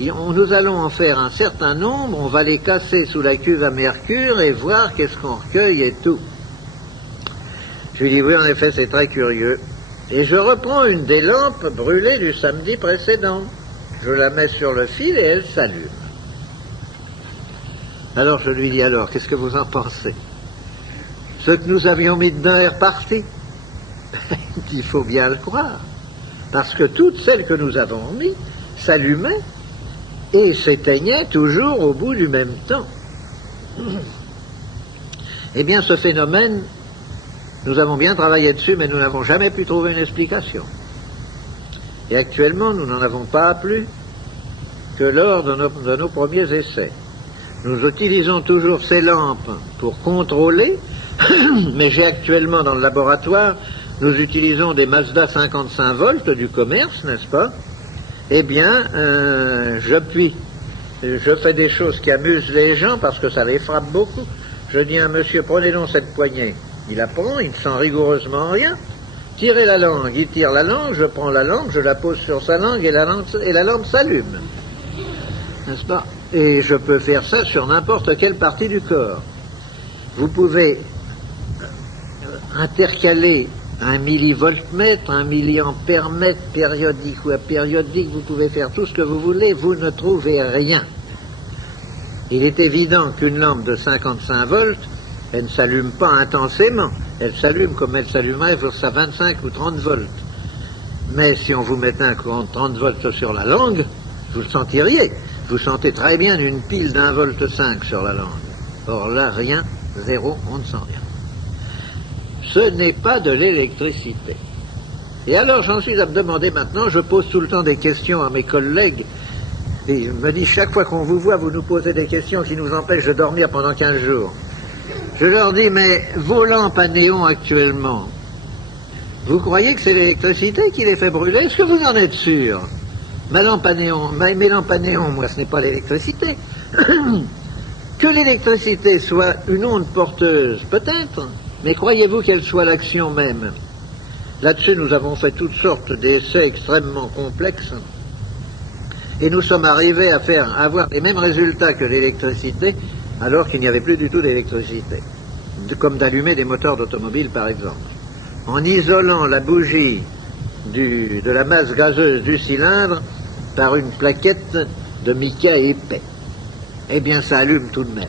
Nous allons en faire un certain nombre, on va les casser sous la cuve à mercure et voir qu'est-ce qu'on recueille et tout. Je lui dis, oui, en effet, c'est très curieux. Et je reprends une des lampes brûlées du samedi précédent. Je la mets sur le fil et elle s'allume. Alors je lui dis, alors, qu'est-ce que vous en pensez? Ce que nous avions mis dedans est reparti. Il faut bien le croire. Parce que toutes celles que nous avons mis s'allumaient et s'éteignaient toujours au bout du même temps. Eh bien, ce phénomène, nous avons bien travaillé dessus, mais nous n'avons jamais pu trouver une explication. Et actuellement, nous n'en avons pas plus que lors de nos premiers essais. Nous utilisons toujours ces lampes pour contrôler, mais j'ai actuellement dans le laboratoire, nous utilisons des Mazda 55 volts du commerce, n'est-ce pas? Eh bien, je fais des choses qui amusent les gens parce que ça les frappe beaucoup. Je dis à un monsieur, prenez donc cette poignée. Il la prend, il ne sent rigoureusement rien. Tirez la langue, il tire la langue, je prends la langue, je la pose sur sa langue et la lampe s'allume. N'est-ce pas? Et je peux faire ça sur n'importe quelle partie du corps. Vous pouvez intercaler un millivoltmètre, un milliampère-mètre périodique ou apériodique, vous pouvez faire tout ce que vous voulez, vous ne trouvez rien. Il est évident qu'une lampe de 55 volts, elle ne s'allume pas intensément, elle s'allume comme elle s'allumerait pour sa 25 ou 30 volts. Mais si on vous mettait un courant de 30 volts sur la langue, vous le sentiriez. Vous sentez très bien une pile d'1,5 volt sur la langue. Or là, rien, zéro, on ne sent rien. Ce n'est pas de l'électricité. Et alors j'en suis à me demander maintenant, je pose tout le temps des questions à mes collègues, et ils me disent chaque fois qu'on vous voit, vous nous posez des questions qui nous empêchent de dormir pendant 15 jours. Je leur dis, mais vos lampes à néon actuellement, vous croyez que c'est l'électricité qui les fait brûler? Est-ce que vous en êtes sûr? Mes lampes à néon, moi, ce n'est pas l'électricité. Que l'électricité soit une onde porteuse, peut-être, mais croyez-vous qu'elle soit l'action même? Là-dessus, nous avons fait toutes sortes d'essais extrêmement complexes, et nous sommes arrivés à avoir les mêmes résultats que l'électricité, alors qu'il n'y avait plus du tout d'électricité, comme d'allumer des moteurs d'automobile, par exemple. En isolant la bougie de la masse gazeuse du cylindre par une plaquette de mica épais. Eh bien, ça allume tout de même,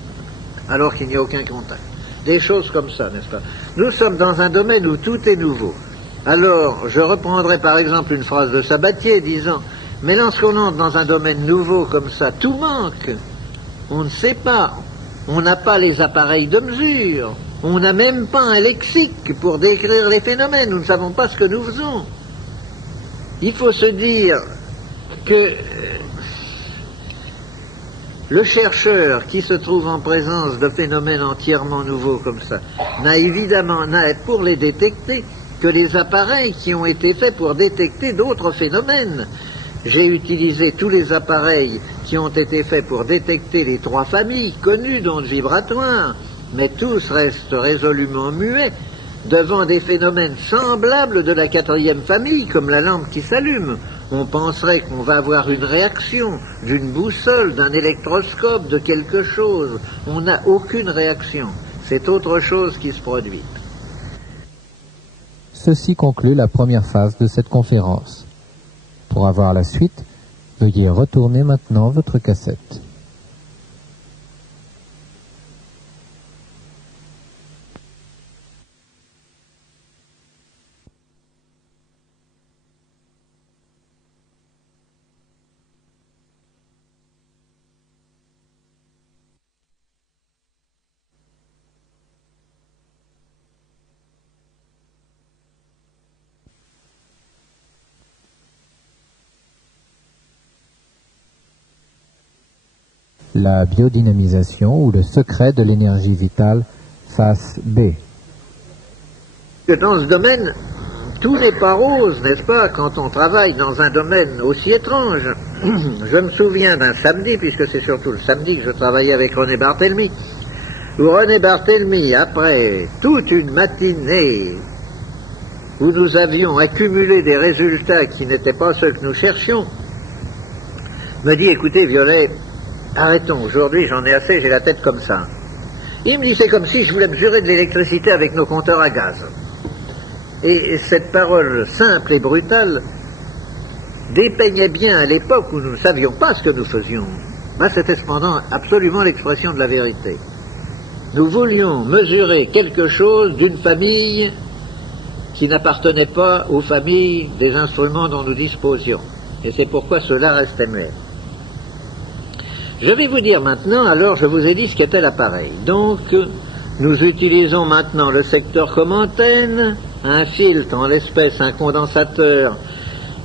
alors qu'il n'y a aucun contact. Des choses comme ça, n'est-ce pas? Nous sommes dans un domaine où tout est nouveau. Alors, je reprendrai par exemple une phrase de Sabatier disant « Mais lorsqu'on entre dans un domaine nouveau comme ça, tout manque. On ne sait pas. On n'a pas les appareils de mesure. On n'a même pas un lexique pour décrire les phénomènes. Nous ne savons pas ce que nous faisons. » Il faut se dire que le chercheur qui se trouve en présence de phénomènes entièrement nouveaux comme ça n'a évidemment pour les détecter que les appareils qui ont été faits pour détecter d'autres phénomènes. J'ai utilisé tous les appareils qui ont été faits pour détecter les 3 familles connues d'ondes vibratoires, mais tous restent résolument muets devant des phénomènes semblables de la 4e famille, comme la lampe qui s'allume. on penserait qu'on va avoir une réaction d'une boussole, d'un électroscope, de quelque chose. On n'a aucune réaction. C'est autre chose qui se produit. Ceci conclut la première phase de cette conférence. Pour avoir la suite, veuillez retourner maintenant votre cassette. La biodynamisation ou le secret de l'énergie vitale, face B. Dans ce domaine, tout n'est pas rose, n'est-ce pas, quand on travaille dans un domaine aussi étrange. Je me souviens d'un samedi, puisque c'est surtout le samedi que je travaillais avec René Barthélemy, où René Barthélemy, après toute une matinée où nous avions accumulé des résultats qui n'étaient pas ceux que nous cherchions, me dit, écoutez Violet, arrêtons, aujourd'hui j'en ai assez, j'ai la tête comme ça. Il me dit, c'est comme si je voulais mesurer de l'électricité avec nos compteurs à gaz. Et cette parole simple et brutale dépeignait bien à l'époque où nous ne savions pas ce que nous faisions. Ben, c'était cependant absolument l'expression de la vérité. Nous voulions mesurer quelque chose d'une famille qui n'appartenait pas aux familles des instruments dont nous disposions. Et c'est pourquoi cela restait muet. Je vais vous dire maintenant, alors je vous ai dit ce qu'était l'appareil. Donc, nous utilisons maintenant le secteur comme antenne, un filtre, en l'espèce un condensateur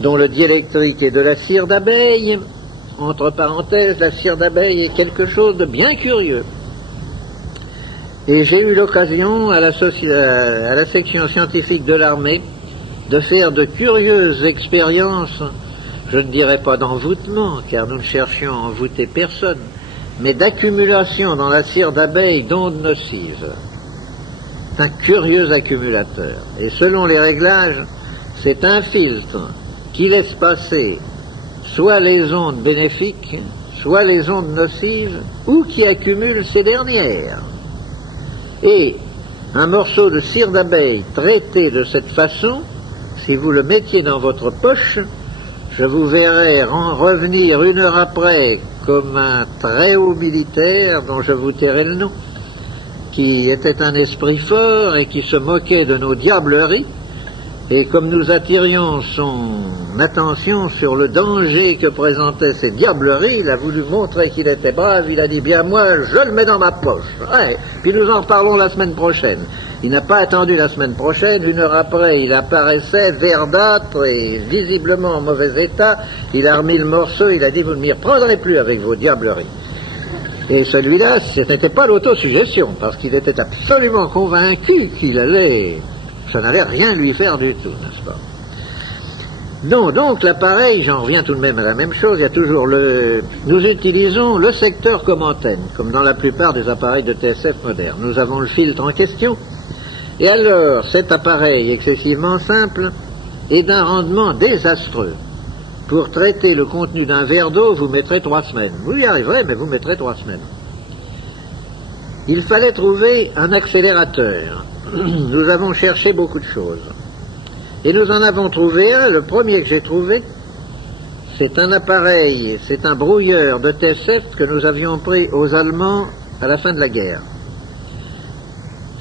dont le diélectrique est de la cire d'abeille. Entre parenthèses, la cire d'abeille est quelque chose de bien curieux. Et j'ai eu l'occasion à la section scientifique de l'armée de faire de curieuses expériences. Je ne dirais pas d'envoûtement, car nous ne cherchions à envoûter personne, mais d'accumulation dans la cire d'abeille d'ondes nocives. C'est un curieux accumulateur. Et selon les réglages, c'est un filtre qui laisse passer soit les ondes bénéfiques, soit les ondes nocives, ou qui accumule ces dernières. Et un morceau de cire d'abeille traité de cette façon, si vous le mettiez dans votre poche, je vous verrai revenir une heure après comme un très haut militaire dont je vous tairai le nom, qui était un esprit fort et qui se moquait de nos diableries, et comme nous attirions son attention sur le danger que présentaient ces diableries, il a voulu montrer qu'il était brave, il a dit, bien moi je le mets dans ma poche, ouais, puis nous en reparlons la semaine prochaine. Il n'a pas attendu la semaine prochaine, une heure après il apparaissait verdâtre et visiblement en mauvais état, il a remis le morceau, il a dit, vous ne m'y reprendrez plus avec vos diableries. Et celui-là, ce n'était pas l'autosuggestion, parce qu'il était absolument convaincu qu'il allait... Ça n'allait rien lui faire du tout, n'est-ce pas? Non, donc l'appareil, j'en reviens tout de même à la même chose, il y a toujours nous utilisons le secteur comme antenne, comme dans la plupart des appareils de TSF modernes. Nous avons le filtre en question, et alors cet appareil excessivement simple est d'un rendement désastreux. Pour traiter le contenu d'un verre d'eau, vous mettrez 3 semaines. Vous y arriverez, mais vous mettrez 3 semaines. Il fallait trouver un accélérateur. Nous avons cherché beaucoup de choses. Et nous en avons trouvé un, le premier que j'ai trouvé, c'est un appareil, c'est un brouilleur de TSF que nous avions pris aux Allemands à la fin de la guerre.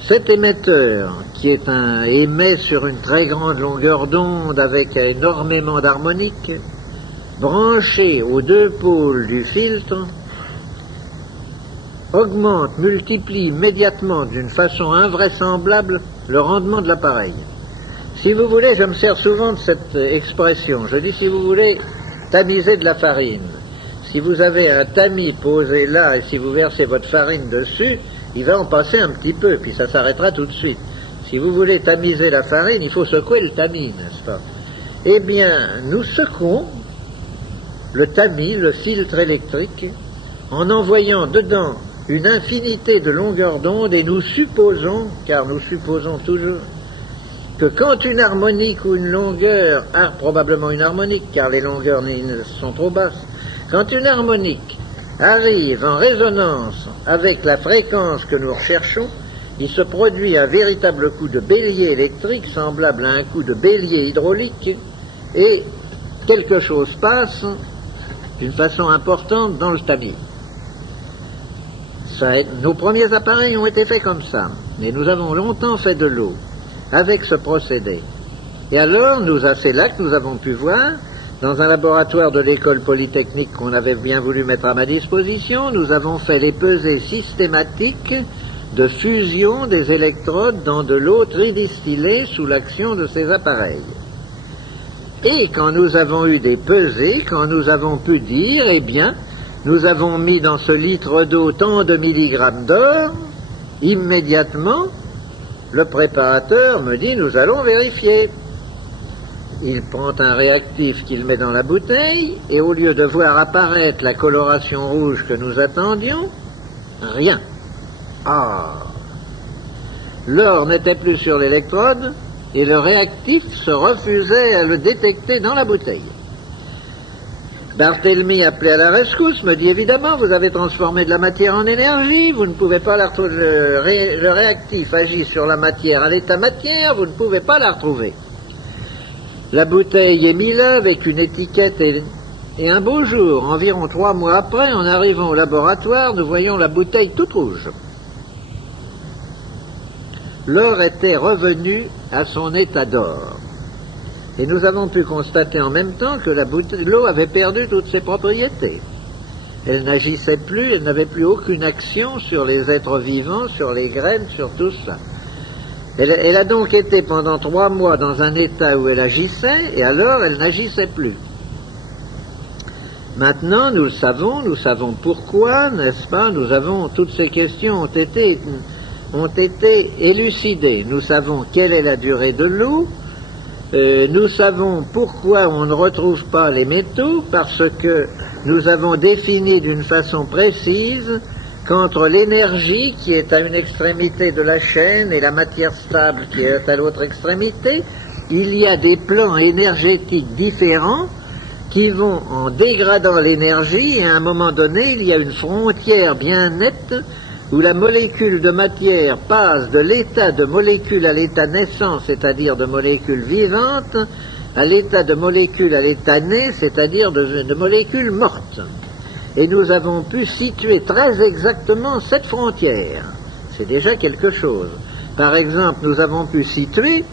Cet émetteur, qui émet sur une très grande longueur d'onde avec énormément d'harmoniques, branché aux 2 pôles du filtre, augmente, multiplie immédiatement d'une façon invraisemblable le rendement de l'appareil. Si vous voulez, je me sers souvent de cette expression. Je dis, si vous voulez tamiser de la farine, si vous avez un tamis posé là et si vous versez votre farine dessus, il va en passer un petit peu, puis ça s'arrêtera tout de suite. Si vous voulez tamiser la farine, il faut secouer le tamis, n'est-ce pas? Eh bien, nous secouons le tamis, le filtre électrique, en envoyant dedans une infinité de longueurs d'onde, et nous supposons, car nous supposons toujours, que quand une harmonique ou une longueur, probablement une harmonique, car les longueurs sont trop basses, quand une harmonique arrive en résonance avec la fréquence que nous recherchons, il se produit un véritable coup de bélier électrique semblable à un coup de bélier hydraulique, et quelque chose passe d'une façon importante dans le tamis. Nos premiers appareils ont été faits comme ça, et nous avons longtemps fait de l'eau avec ce procédé. Et alors, c'est là que nous avons pu voir, dans un laboratoire de l'école polytechnique qu'on avait bien voulu mettre à ma disposition, nous avons fait les pesées systématiques de fusion des électrodes dans de l'eau tridistillée sous l'action de ces appareils. Et quand nous avons eu des pesées, quand nous avons pu dire, eh bien, nous avons mis dans ce litre d'eau tant de milligrammes d'or, immédiatement, le préparateur me dit, nous allons vérifier. Il prend un réactif qu'il met dans la bouteille, et au lieu de voir apparaître la coloration rouge que nous attendions, rien. Ah! L'or n'était plus sur l'électrode, et le réactif se refusait à le détecter dans la bouteille. Barthélemy, appelé à la rescousse, me dit évidemment, vous avez transformé de la matière en énergie, vous ne pouvez pas la retrouver, le réactif agit sur la matière à l'état matière, vous ne pouvez pas la retrouver. La bouteille est mise là avec une étiquette et un beau jour, environ 3 mois après, en arrivant au laboratoire, nous voyons la bouteille toute rouge. L'or était revenu à son état d'or. Et nous avons pu constater en même temps que l'eau avait perdu toutes ses propriétés. Elle n'agissait plus, elle n'avait plus aucune action sur les êtres vivants, sur les graines, sur tout ça. Elle a donc été pendant 3 mois dans un état où elle agissait, et alors elle n'agissait plus. Maintenant, nous savons pourquoi, n'est-ce pas, toutes ces questions ont été élucidées. Nous savons quelle est la durée de l'eau. Nous savons pourquoi on ne retrouve pas les métaux, parce que nous avons défini d'une façon précise qu'entre l'énergie qui est à une extrémité de la chaîne et la matière stable qui est à l'autre extrémité, il y a des plans énergétiques différents qui vont en dégradant l'énergie, et à un moment donné, il y a une frontière bien nette où la molécule de matière passe de l'état de molécule à l'état naissant, c'est-à-dire de molécule vivante, à l'état de molécule à l'état né, c'est-à-dire de molécule morte. Et nous avons pu situer très exactement cette frontière. C'est déjà quelque chose. Par exemple, nous avons pu situer,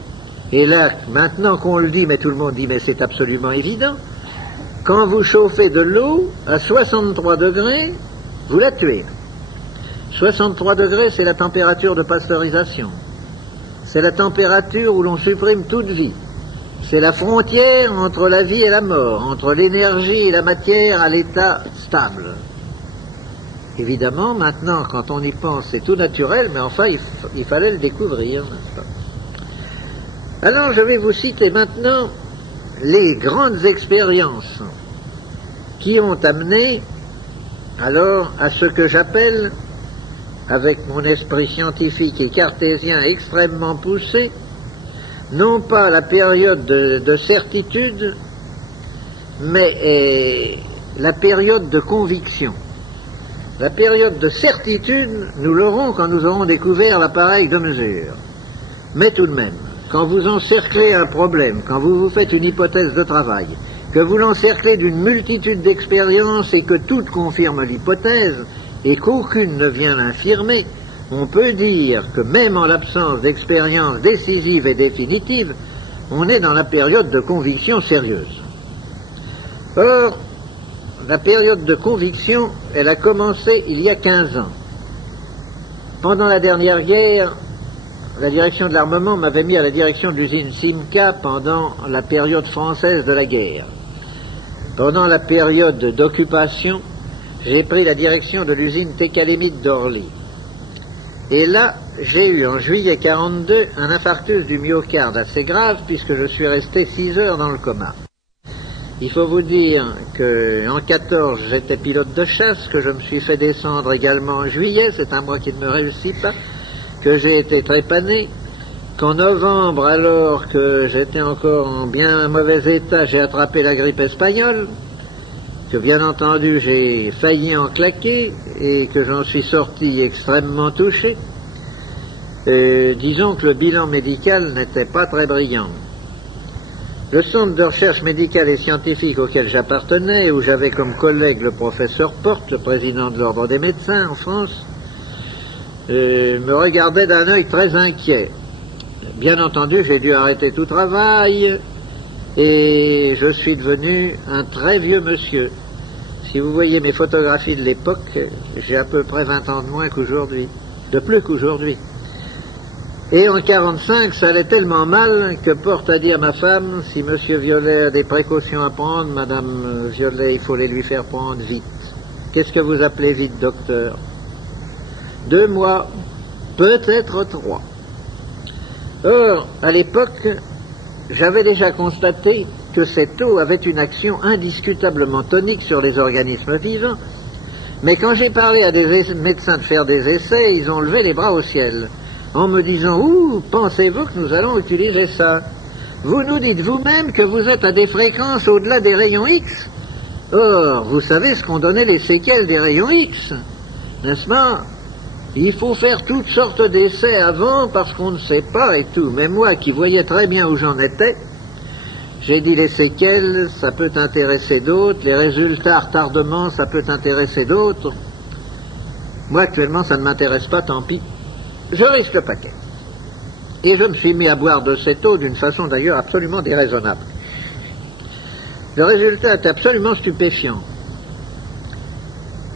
et là, maintenant qu'on le dit, mais tout le monde dit, mais c'est absolument évident, quand vous chauffez de l'eau à 63 degrés, vous la tuez. 63 degrés, c'est la température de pasteurisation. C'est la température où l'on supprime toute vie. C'est la frontière entre la vie et la mort, entre l'énergie et la matière à l'état stable. Évidemment, maintenant, quand on y pense, c'est tout naturel, mais enfin, il fallait le découvrir, n'est-ce pas? Alors, je vais vous citer maintenant les grandes expériences qui ont amené, alors, à ce que j'appelle, avec mon esprit scientifique et cartésien extrêmement poussé, non pas la période de certitude, mais la période de conviction. La période de certitude, nous l'aurons quand nous aurons découvert l'appareil de mesure. Mais tout de même, quand vous encerclez un problème, quand vous faites une hypothèse de travail, que vous l'encerclez d'une multitude d'expériences et que toutes confirment l'hypothèse, et qu'aucune ne vient l'infirmer, on peut dire que même en l'absence d'expérience décisive et définitive, on est dans la période de conviction sérieuse. Or, la période de conviction, elle a commencé il y a 15 ans. Pendant la dernière guerre, la direction de l'armement m'avait mis à la direction de l'usine Simca pendant la période française de la guerre. Pendant la période d'occupation, j'ai pris la direction de l'usine Técalémite d'Orly. Et là, j'ai eu en juillet 42 un infarctus du myocarde assez grave puisque je suis resté 6 heures dans le coma. Il faut vous dire qu'en 14, j'étais pilote de chasse, que je me suis fait descendre également en juillet, c'est un mois qui ne me réussit pas, que j'ai été trépané, qu'en novembre, alors que j'étais encore en bien mauvais état, j'ai attrapé la grippe espagnole, que bien entendu j'ai failli en claquer et que j'en suis sorti extrêmement touché. Disons que le bilan médical n'était pas très brillant. Le centre de recherche médicale et scientifique auquel j'appartenais, où j'avais comme collègue le professeur Porte, le président de l'ordre des médecins en France, me regardait d'un œil très inquiet. Bien entendu, j'ai dû arrêter tout travail et je suis devenu un très vieux monsieur. Si vous voyez mes photographies de l'époque, j'ai à peu près 20 ans de moins qu'aujourd'hui, de plus qu'aujourd'hui. Et en 45, ça allait tellement mal que Porte a dit à ma femme, si Monsieur Violet a des précautions à prendre, Madame Violet, il faut les lui faire prendre vite. Qu'est-ce que vous appelez vite, docteur? 2 mois, peut-être 3. Or, à l'époque, j'avais déjà constaté que cette eau avait une action indiscutablement tonique sur les organismes vivants, mais quand j'ai parlé à des médecins de faire des essais, ils ont levé les bras au ciel, en me disant « Ouh, pensez-vous que nous allons utiliser ça? Vous nous dites vous-même que vous êtes à des fréquences au-delà des rayons X. Or, vous savez ce qu'ont donné les séquelles des rayons X, n'est-ce pas? Il faut faire toutes sortes d'essais avant parce qu'on ne sait pas et tout. Mais moi, qui voyais très bien où j'en étais, j'ai dit les séquelles, ça peut intéresser d'autres, les résultats, retardement, ça peut intéresser d'autres. Moi, actuellement, ça ne m'intéresse pas, tant pis. Je risque le paquet. Et je me suis mis à boire de cette eau d'une façon d'ailleurs absolument déraisonnable. Le résultat est absolument stupéfiant.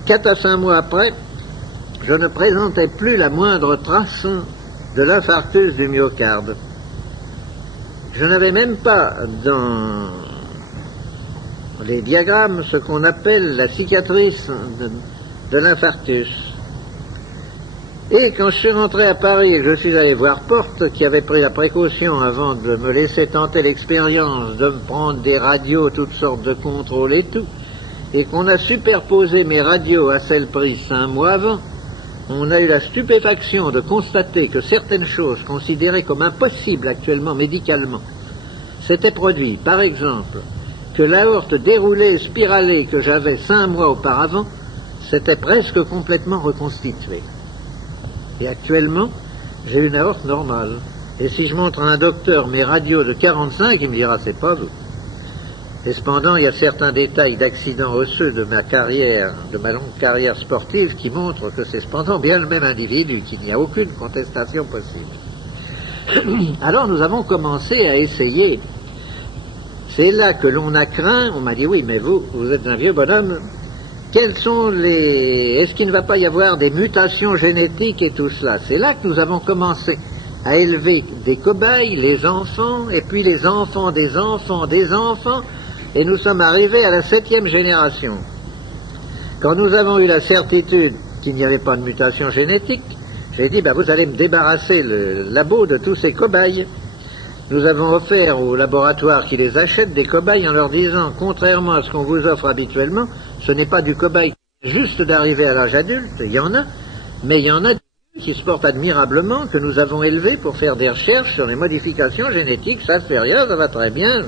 4 à 5 mois après, je ne présentais plus la moindre trace de l'infarctus du myocarde. Je n'avais même pas dans les diagrammes ce qu'on appelle la cicatrice de l'infarctus. Et quand je suis rentré à Paris et que je suis allé voir Porte, qui avait pris la précaution avant de me laisser tenter l'expérience de me prendre des radios, toutes sortes de contrôles et tout, et qu'on a superposé mes radios à celles prises 5 mois avant, on a eu la stupéfaction de constater que certaines choses considérées comme impossibles actuellement médicalement s'étaient produites. Par exemple, que l'aorte déroulée et spiralée que j'avais 5 mois auparavant s'était presque complètement reconstituée. Et actuellement, j'ai une aorte normale. Et si je montre à un docteur mes radios de 45, il me dira, c'est pas vous. Et cependant, il y a certains détails d'accidents osseux de ma carrière, de ma longue carrière sportive, qui montrent que c'est cependant bien le même individu, qu'il n'y a aucune contestation possible. Alors nous avons commencé à essayer. C'est là que l'on a craint, on m'a dit, oui, mais vous êtes un vieux bonhomme, quels sont les... Est-ce qu'il ne va pas y avoir des mutations génétiques et tout cela? C'est là que nous avons commencé à élever des cobayes, les enfants, et puis les enfants des enfants des enfants, et nous sommes arrivés à la 7e génération. Quand nous avons eu la certitude qu'il n'y avait pas de mutation génétique, j'ai dit, vous allez me débarrasser le labo de tous ces cobayes. Nous avons offert aux laboratoires qui les achètent des cobayes en leur disant, contrairement à ce qu'on vous offre habituellement, ce n'est pas du cobaye juste d'arriver à l'âge adulte, il y en a, mais il y en a qui se portent admirablement, que nous avons élevés pour faire des recherches sur les modifications génétiques, ça ne fait rien, ça va très bien.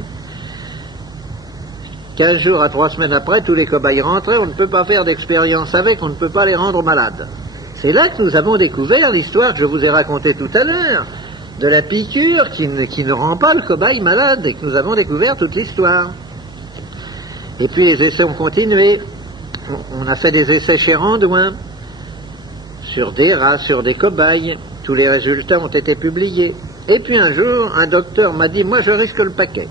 15 jours à 3 semaines après, tous les cobayes rentraient, on ne peut pas faire d'expérience avec, on ne peut pas les rendre malades. C'est là que nous avons découvert l'histoire que je vous ai racontée tout à l'heure, de la piqûre qui ne rend pas le cobaye malade, et que nous avons découvert toute l'histoire. Et puis les essais ont continué. On a fait des essais chez Randouin, sur des rats, sur des cobayes. Tous les résultats ont été publiés. Et puis un jour, un docteur m'a dit, moi je risque le paquet.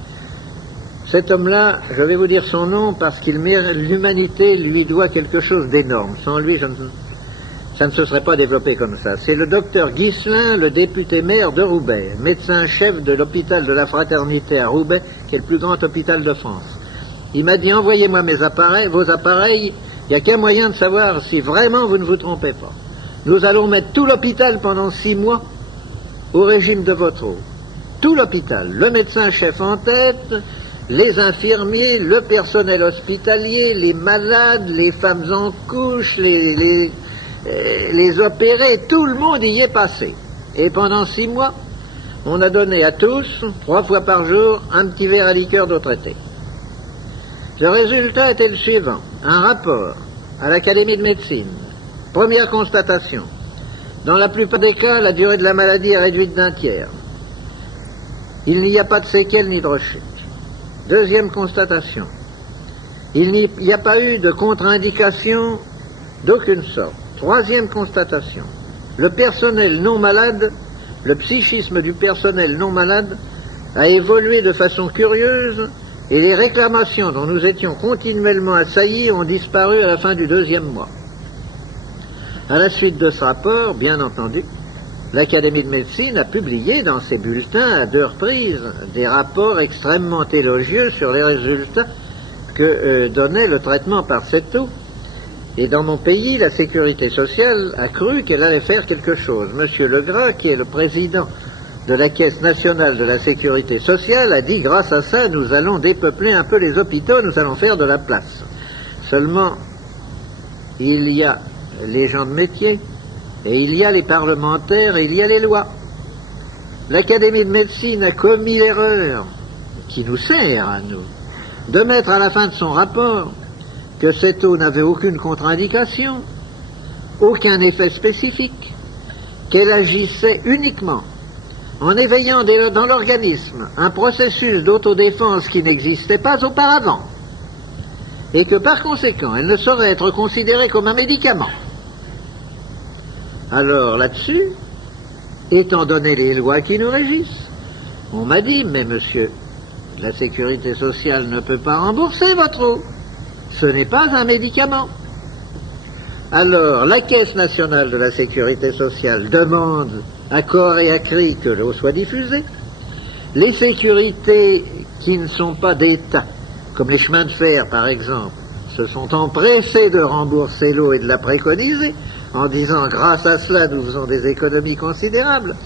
Cet homme-là, je vais vous dire son nom parce qu'il l'humanité lui doit quelque chose d'énorme. Sans lui, ça ne se serait pas développé comme ça. C'est le docteur Ghislain, le député maire de Roubaix, médecin-chef de l'hôpital de la Fraternité à Roubaix, qui est le plus grand hôpital de France. Il m'a dit, envoyez-moi vos appareils, il n'y a qu'un moyen de savoir si vraiment vous ne vous trompez pas. Nous allons mettre tout l'hôpital pendant 6 mois au régime de votre eau. Tout l'hôpital, le médecin-chef en tête, les infirmiers, le personnel hospitalier, les malades, les femmes en couche, les opérés, tout le monde y est passé. Et pendant 6 mois, on a donné à tous, 3 fois par jour, un petit verre à liqueur d'eau traitée. Le résultat était le suivant. Un rapport à l'Académie de médecine. Première constatation. Dans la plupart des cas, la durée de la maladie est réduite d'un tiers. Il n'y a pas de séquelles ni de rechute. Deuxième constatation. Il n'y a pas eu de contre-indication d'aucune sorte. Troisième constatation. Le personnel non malade, le psychisme du personnel non malade a évolué de façon curieuse et les réclamations dont nous étions continuellement assaillis ont disparu à la fin du 2e mois. À la suite de ce rapport, bien entendu, l'Académie de médecine a publié dans ses bulletins à 2 reprises des rapports extrêmement élogieux sur les résultats que donnait le traitement par cette eau. Et dans mon pays, la sécurité sociale a cru qu'elle allait faire quelque chose. Monsieur Legras, qui est le président de la Caisse nationale de la sécurité sociale, a dit, grâce à ça, nous allons dépeupler un peu les hôpitaux, nous allons faire de la place. Seulement, il y a les gens de métier, et il y a les parlementaires, et il y a les lois. L'Académie de médecine a commis l'erreur, qui nous sert à nous, de mettre à la fin de son rapport que cette eau n'avait aucune contre-indication, aucun effet spécifique, qu'elle agissait uniquement en éveillant dans l'organisme un processus d'autodéfense qui n'existait pas auparavant, et que par conséquent, elle ne saurait être considérée comme un médicament. Alors là-dessus, étant donné les lois qui nous régissent, on m'a dit, mais monsieur, la sécurité sociale ne peut pas rembourser votre eau. Ce n'est pas un médicament. Alors, la Caisse nationale de la sécurité sociale demande à corps et à cri que l'eau soit diffusée. Les sécurités qui ne sont pas d'État, comme les chemins de fer par exemple, se sont empressés de rembourser l'eau et de la préconiser, en disant grâce à cela nous faisons des économies considérables.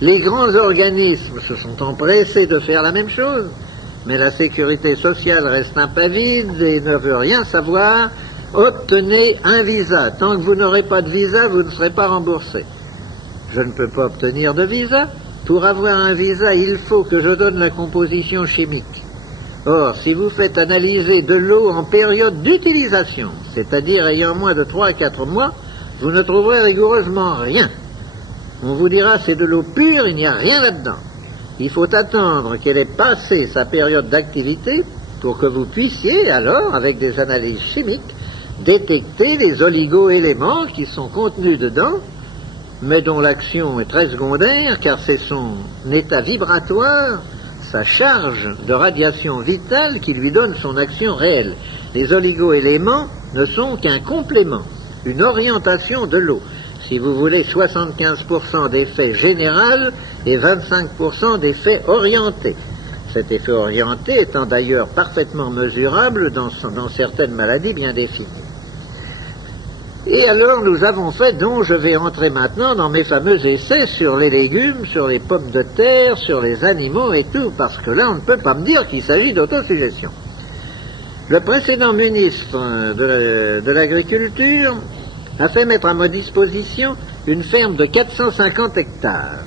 Les grands organismes se sont empressés de faire la même chose, mais la sécurité sociale reste impavide et ne veut rien savoir. Obtenez un visa. Tant que vous n'aurez pas de visa, vous ne serez pas remboursé. Je ne peux pas obtenir de visa. Pour avoir un visa, il faut que je donne la composition chimique. Or, si vous faites analyser de l'eau en période d'utilisation, c'est-à-dire ayant moins de 3 à 4 mois, vous ne trouverez rigoureusement rien. On vous dira c'est de l'eau pure, il n'y a rien là-dedans. Il faut attendre qu'elle ait passé sa période d'activité pour que vous puissiez alors, avec des analyses chimiques, détecter les oligo-éléments qui sont contenus dedans, mais dont l'action est très secondaire, car c'est son état vibratoire, sa charge de radiation vitale qui lui donne son action réelle. Les oligo-éléments ne sont qu'un complément, une orientation de l'eau. Si vous voulez, 75% d'effet général et 25% d'effet orienté. Cet effet orienté étant d'ailleurs parfaitement mesurable dans certaines maladies bien définies. Et alors nous avons fait, donc je vais entrer maintenant dans mes fameux essais sur les légumes, sur les pommes de terre, sur les animaux et tout, parce que là on ne peut pas me dire qu'il s'agit d'autosuggestion. Le précédent ministre de l'Agriculture a fait mettre à ma disposition une ferme de 450 hectares,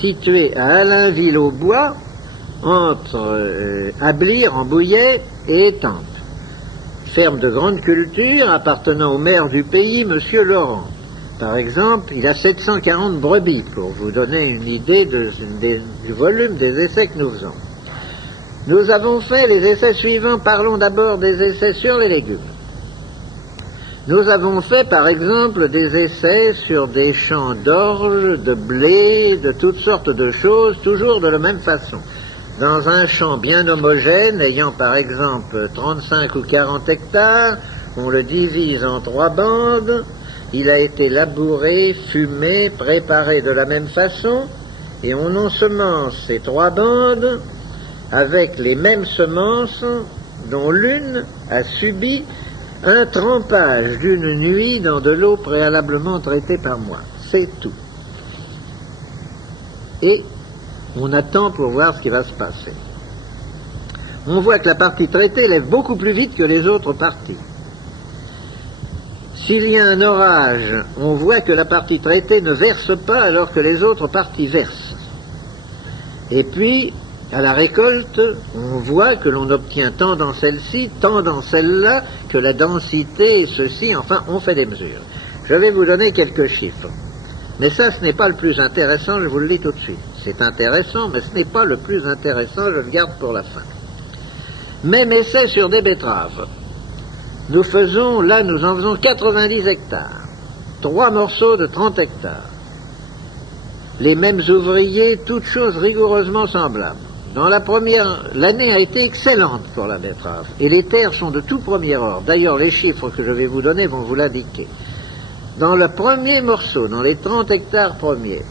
située à Allainville-au-Bois, entre Ablire en Bouillet et Étampes. Ferme de grande culture appartenant au maire du pays, M. Laurent. Par exemple, il a 740 brebis, pour vous donner une idée du volume des essais que nous faisons. Nous avons fait les essais suivants. Parlons d'abord des essais sur les légumes. Nous avons fait, par exemple, des essais sur des champs d'orge, de blé, de toutes sortes de choses, toujours de la même façon. Dans un champ bien homogène, ayant par exemple 35 ou 40 hectares, on le divise en 3 bandes, il a été labouré, fumé, préparé de la même façon, et on ensemence ces 3 bandes avec les mêmes semences, dont l'une a subi un trempage d'une nuit dans de l'eau préalablement traitée par moi. C'est tout. Et on attend pour voir ce qui va se passer. On voit que la partie traitée lève beaucoup plus vite que les autres parties. S'il y a un orage, on voit que la partie traitée ne verse pas alors que les autres parties versent. Et puis, à la récolte, on voit que l'on obtient tant dans celle-ci, tant dans celle-là, que la densité, ceci, enfin, on fait des mesures. Je vais vous donner quelques chiffres. Mais ça, ce n'est pas le plus intéressant, je vous le dis tout de suite. C'est intéressant, mais ce n'est pas le plus intéressant, je le garde pour la fin. Même essai sur des betteraves. Nous en faisons 90 hectares. 3 morceaux de 30 hectares. Les mêmes ouvriers, toutes choses rigoureusement semblables. L'année a été excellente pour la betterave. Et les terres sont de tout premier ordre. D'ailleurs, les chiffres que je vais vous donner vont vous l'indiquer. Dans le premier morceau, dans les 30 hectares premiers,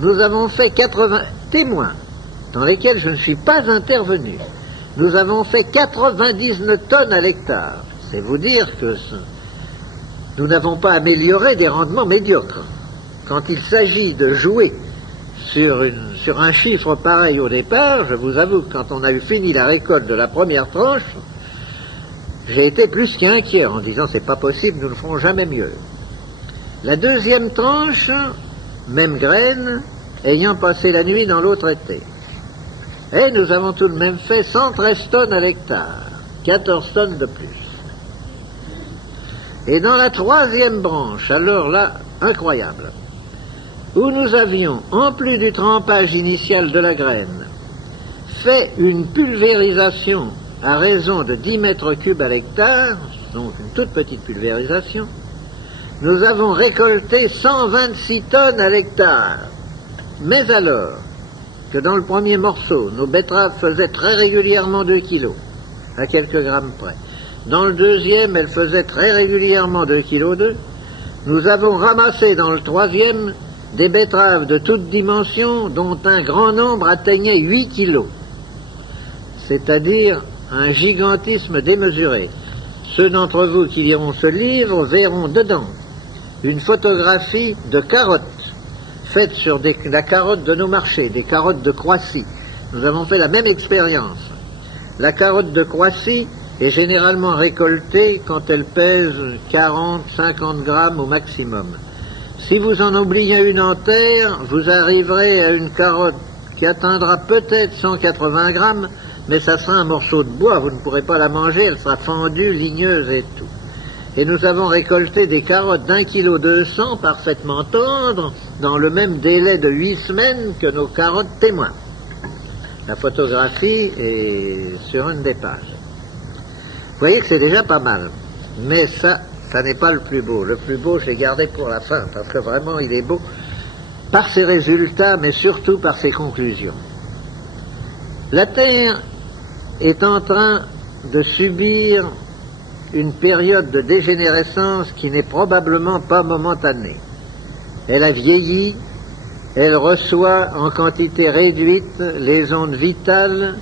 nous avons fait 80 témoins, dans lesquels je ne suis pas intervenu. Nous avons fait 99 tonnes à l'hectare. C'est vous dire que nous n'avons pas amélioré des rendements médiocres. Quand il s'agit de jouer sur un chiffre pareil au départ, je vous avoue que quand on a eu fini la récolte de la première tranche, j'ai été plus qu'inquiet en disant c'est pas possible, nous ne ferons jamais mieux. La deuxième tranche, même graine, ayant passé la nuit dans l'autre été. Et nous avons tout de même fait 113 tonnes à l'hectare, 14 tonnes de plus. Et dans la troisième branche, alors là, incroyable, où nous avions, en plus du trempage initial de la graine, fait une pulvérisation à raison de 10 mètres cubes à l'hectare, donc une toute petite pulvérisation, nous avons récolté 126 tonnes à l'hectare. Mais alors que dans le premier morceau, nos betteraves faisaient très régulièrement 2 kilos, à quelques grammes près. Dans le deuxième, elles faisaient très régulièrement 2,2 kg. Nous avons ramassé dans le troisième des betteraves de toutes dimensions, dont un grand nombre atteignait 8 kilos. C'est-à-dire un gigantisme démesuré. Ceux d'entre vous qui liront ce livre verront dedans une photographie de carottes, faite sur la carotte de nos marchés, des carottes de Croissy. Nous avons fait la même expérience. La carotte de Croissy est généralement récoltée quand elle pèse 40-50 grammes au maximum. Si vous en oubliez une en terre, vous arriverez à une carotte qui atteindra peut-être 180 grammes, mais ça sera un morceau de bois, vous ne pourrez pas la manger, elle sera fendue, ligneuse et tout. Et nous avons récolté des carottes d'1,2 kg parfaitement tendres, dans le même délai de 8 semaines que nos carottes témoins. La photographie est sur une des pages. Vous voyez que c'est déjà pas mal, mais ça n'est pas le plus beau. Le plus beau, je l'ai gardé pour la fin, parce que vraiment, il est beau par ses résultats, mais surtout par ses conclusions. La Terre est en train de subir une période de dégénérescence qui n'est probablement pas momentanée. Elle a vieilli, elle reçoit en quantité réduite les ondes vitales.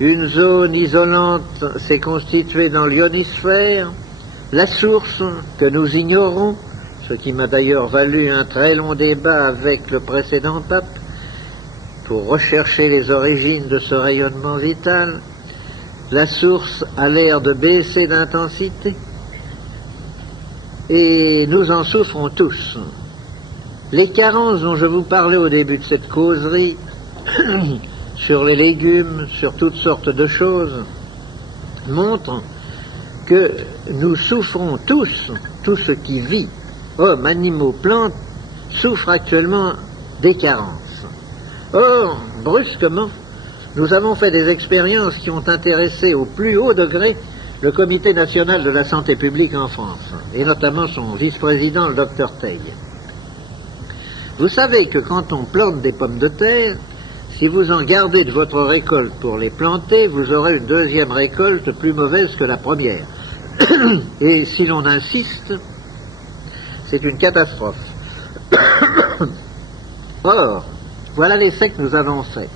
Une zone isolante s'est constituée dans l'ionosphère. La source, que nous ignorons, ce qui m'a d'ailleurs valu un très long débat avec le précédent pape, pour rechercher les origines de ce rayonnement vital, la source a l'air de baisser d'intensité, et nous en souffrons tous. Les carences dont je vous parlais au début de cette causerie, sur les légumes, sur toutes sortes de choses, montrent que nous souffrons tous, tout ce qui vit, hommes, animaux, plantes, souffrent actuellement des carences. Or, brusquement, nous avons fait des expériences qui ont intéressé au plus haut degré le Comité national de la santé publique en France, et notamment son vice-président, le Dr Teil. Vous savez que quand on plante des pommes de terre, si vous en gardez de votre récolte pour les planter, vous aurez une deuxième récolte plus mauvaise que la première. Et si l'on insiste, c'est une catastrophe. Or, voilà l'essai que nous avons fait.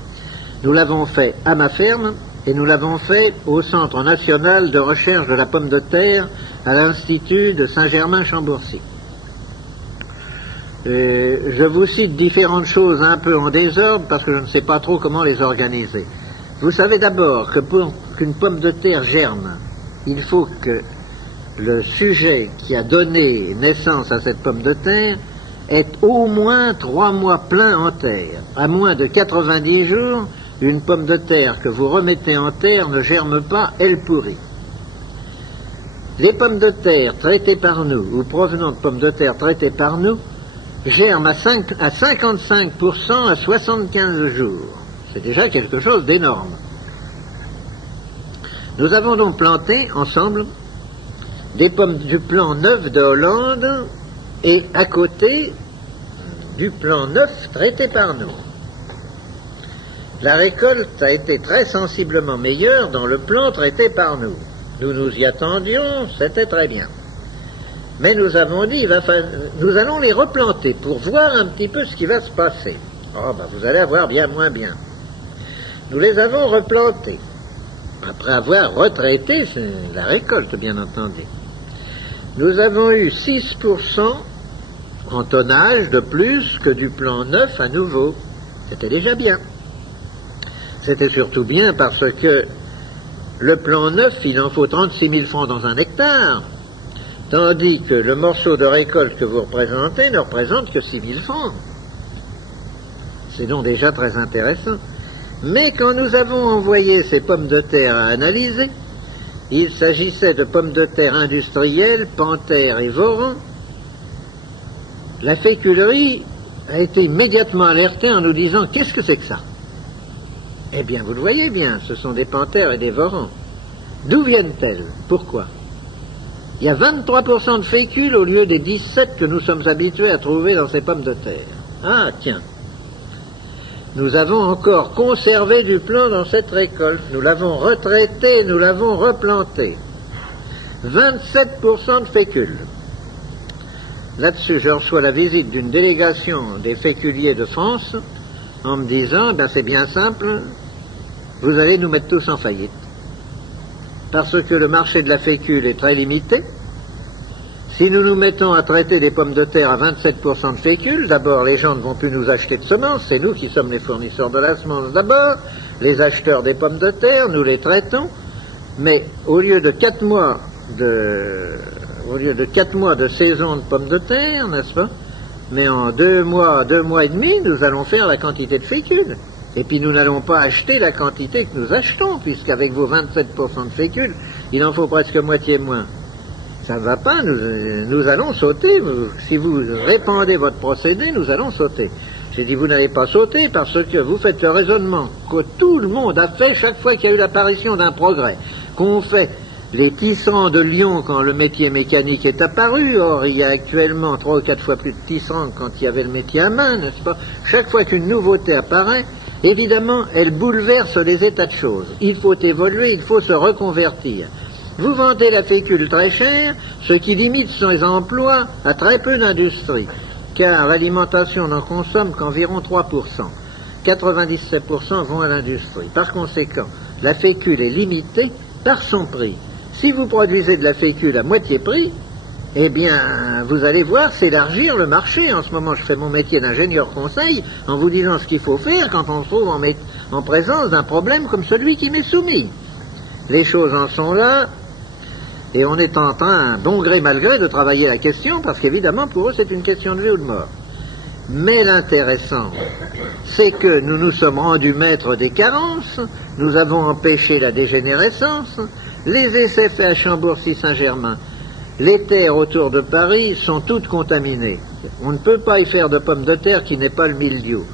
Nous l'avons fait à ma ferme et nous l'avons fait au Centre national de recherche de la pomme de terre à l'Institut de Saint-Germain-Chambourcy. Je vous cite différentes choses un peu en désordre parce que je ne sais pas trop comment les organiser. Vous savez d'abord que pour qu'une pomme de terre germe, il faut que le sujet qui a donné naissance à cette pomme de terre est au moins 3 mois pleins en terre. À moins de 90 jours, une pomme de terre que vous remettez en terre ne germe pas, elle pourrit. Les pommes de terre traitées par nous, ou provenant de pommes de terre traitées par nous, germent à 55% à 75 jours. C'est déjà quelque chose d'énorme. Nous avons donc planté ensemble des pommes du plan neuf de Hollande et à côté du plan neuf traité par nous. La récolte a été très sensiblement meilleure dans le plan traité par nous. Nous nous y attendions, c'était très bien. Mais nous avons dit, nous allons les replanter pour voir un petit peu ce qui va se passer. Oh, ben vous allez avoir bien moins bien. Nous les avons replantés, après avoir retraité la récolte, bien entendu. Nous avons eu 6% en tonnage de plus que du plan neuf à nouveau. C'était déjà bien. C'était surtout bien parce que le plan neuf, il en faut 36 000 francs dans un hectare, tandis que le morceau de récolte que vous représentez ne représente que 6 000 francs. C'est donc déjà très intéressant. Mais quand nous avons envoyé ces pommes de terre à analyser, il s'agissait de pommes de terre industrielles, Panthère et Voran. La féculerie a été immédiatement alertée en nous disant « Qu'est-ce que c'est que ça ?» Eh bien, vous le voyez bien, ce sont des Panthères et des Vorans. D'où viennent-elles? Pourquoi? Il y a 23% de fécule au lieu des 17 que nous sommes habitués à trouver dans ces pommes de terre. Ah, tiens. Nous avons encore conservé du plan dans cette récolte. Nous l'avons retraité, nous l'avons replanté. 27% de fécule. Là-dessus, je reçois la visite d'une délégation des féculiers de France en me disant, ben c'est bien simple, vous allez nous mettre tous en faillite. Parce que le marché de la fécule est très limité. Si nous nous mettons à traiter les pommes de terre à 27% de fécule, d'abord les gens ne vont plus nous acheter de semences, c'est nous qui sommes les fournisseurs de la semence d'abord, les acheteurs des pommes de terre, nous les traitons, mais au lieu de 4 mois de saison de pommes de terre, n'est-ce pas? Mais en 2 mois et demi, nous allons faire la quantité de fécule. Et puis nous n'allons pas acheter la quantité que nous achetons, puisqu'avec vos 27% de fécule, il en faut presque moitié moins. Ça ne va pas, nous allons sauter. Si vous répandez votre procédé, nous allons sauter. J'ai dit, vous n'allez pas sauter parce que vous faites le raisonnement que tout le monde a fait chaque fois qu'il y a eu l'apparition d'un progrès. Qu'on fait les tisserands de Lyon quand le métier mécanique est apparu. Or, il y a actuellement 3 ou 4 fois plus de tisserands que quand il y avait le métier à main, n'est-ce pas? Chaque fois qu'une nouveauté apparaît, évidemment, elle bouleverse les états de choses. Il faut évoluer, il faut se reconvertir. Vous vendez la fécule très chère, ce qui limite ses emplois à très peu d'industrie, car l'alimentation n'en consomme qu'environ 3%. 97% vont à l'industrie. Par conséquent, la fécule est limitée par son prix. Si vous produisez de la fécule à moitié prix, eh bien, vous allez voir s'élargir le marché. En ce moment, je fais mon métier d'ingénieur conseil en vous disant ce qu'il faut faire quand on se trouve en présence d'un problème comme celui qui m'est soumis. Les choses en sont là, et on est en train, bon gré mal gré, de travailler la question, parce qu'évidemment, pour eux, c'est une question de vie ou de mort. Mais l'intéressant, c'est que nous nous sommes rendus maîtres des carences, nous avons empêché la dégénérescence, les essais faits à Chambourcy-Saint-Germain, les terres autour de Paris sont toutes contaminées. On ne peut pas y faire de pommes de terre qui n'ait pas le mildiou.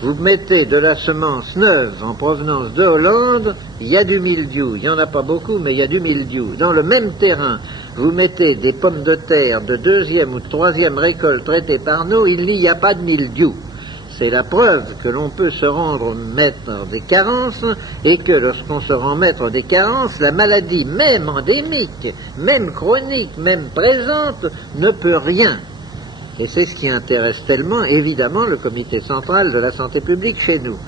Vous mettez de la semence neuve en provenance de Hollande, il y a du mildiou. Il n'y en a pas beaucoup, mais il y a du mildiou. Dans le même terrain, vous mettez des pommes de terre de 2e ou de 3e récolte traitées par nous, il n'y a pas de mildiou. C'est la preuve que l'on peut se rendre maître des carences et que lorsqu'on se rend maître des carences, la maladie, même endémique, même chronique, même présente, ne peut rien. Et c'est ce qui intéresse tellement, évidemment, le comité central de la santé publique chez nous.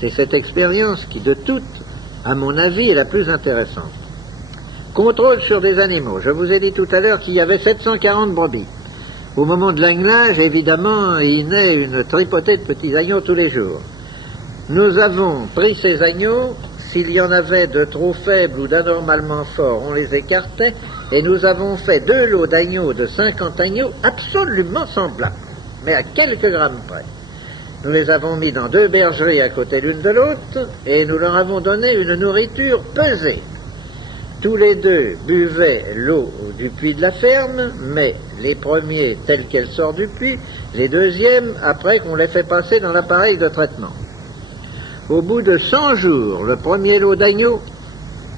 C'est cette expérience qui, de toutes, à mon avis, est la plus intéressante. Contrôle sur des animaux. Je vous ai dit tout à l'heure qu'il y avait 740 brebis. Au moment de l'anglage, évidemment, il naît une tripotée de petits agneaux tous les jours. Nous avons pris ces agneaux, s'il y en avait de trop faibles ou d'anormalement forts, on les écartait, et nous avons fait 2 lots d'agneaux de 50 agneaux absolument semblables. mais à quelques grammes près. Nous les avons mis dans 2 bergeries à côté l'une de l'autre et nous leur avons donné une nourriture pesée. Tous les 2 buvaient l'eau du puits de la ferme, mais les premiers telle qu'elle sort du puits, les deuxièmes après qu'on les fait passer dans l'appareil de traitement. Au bout de 100 jours, le premier lot d'agneau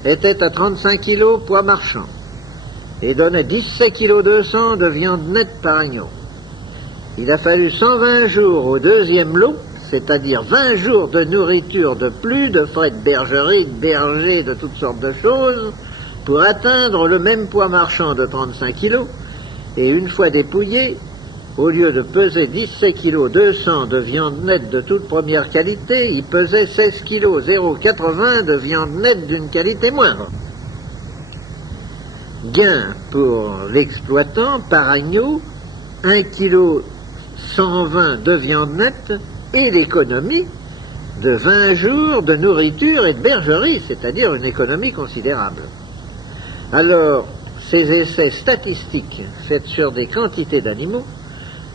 était à 35 kg poids marchand et donnait 17 kg 200 de viande nette par agneau. Il a fallu 120 jours au deuxième lot, c'est-à-dire 20 jours de nourriture de plus, de frais de bergerie, de berger, de toutes sortes de choses, pour atteindre le même poids marchand de 35 kg, et une fois dépouillé, au lieu de peser 17 kg 200 de viande nette de toute première qualité, il pesait 16 kg 080 de viande nette d'une qualité moindre. Gain pour l'exploitant par agneau, 1 kg 120 de viande nette et l'économie de 20 jours de nourriture et de bergerie, c'est-à-dire une économie considérable. Alors, ces essais statistiques faits sur des quantités d'animaux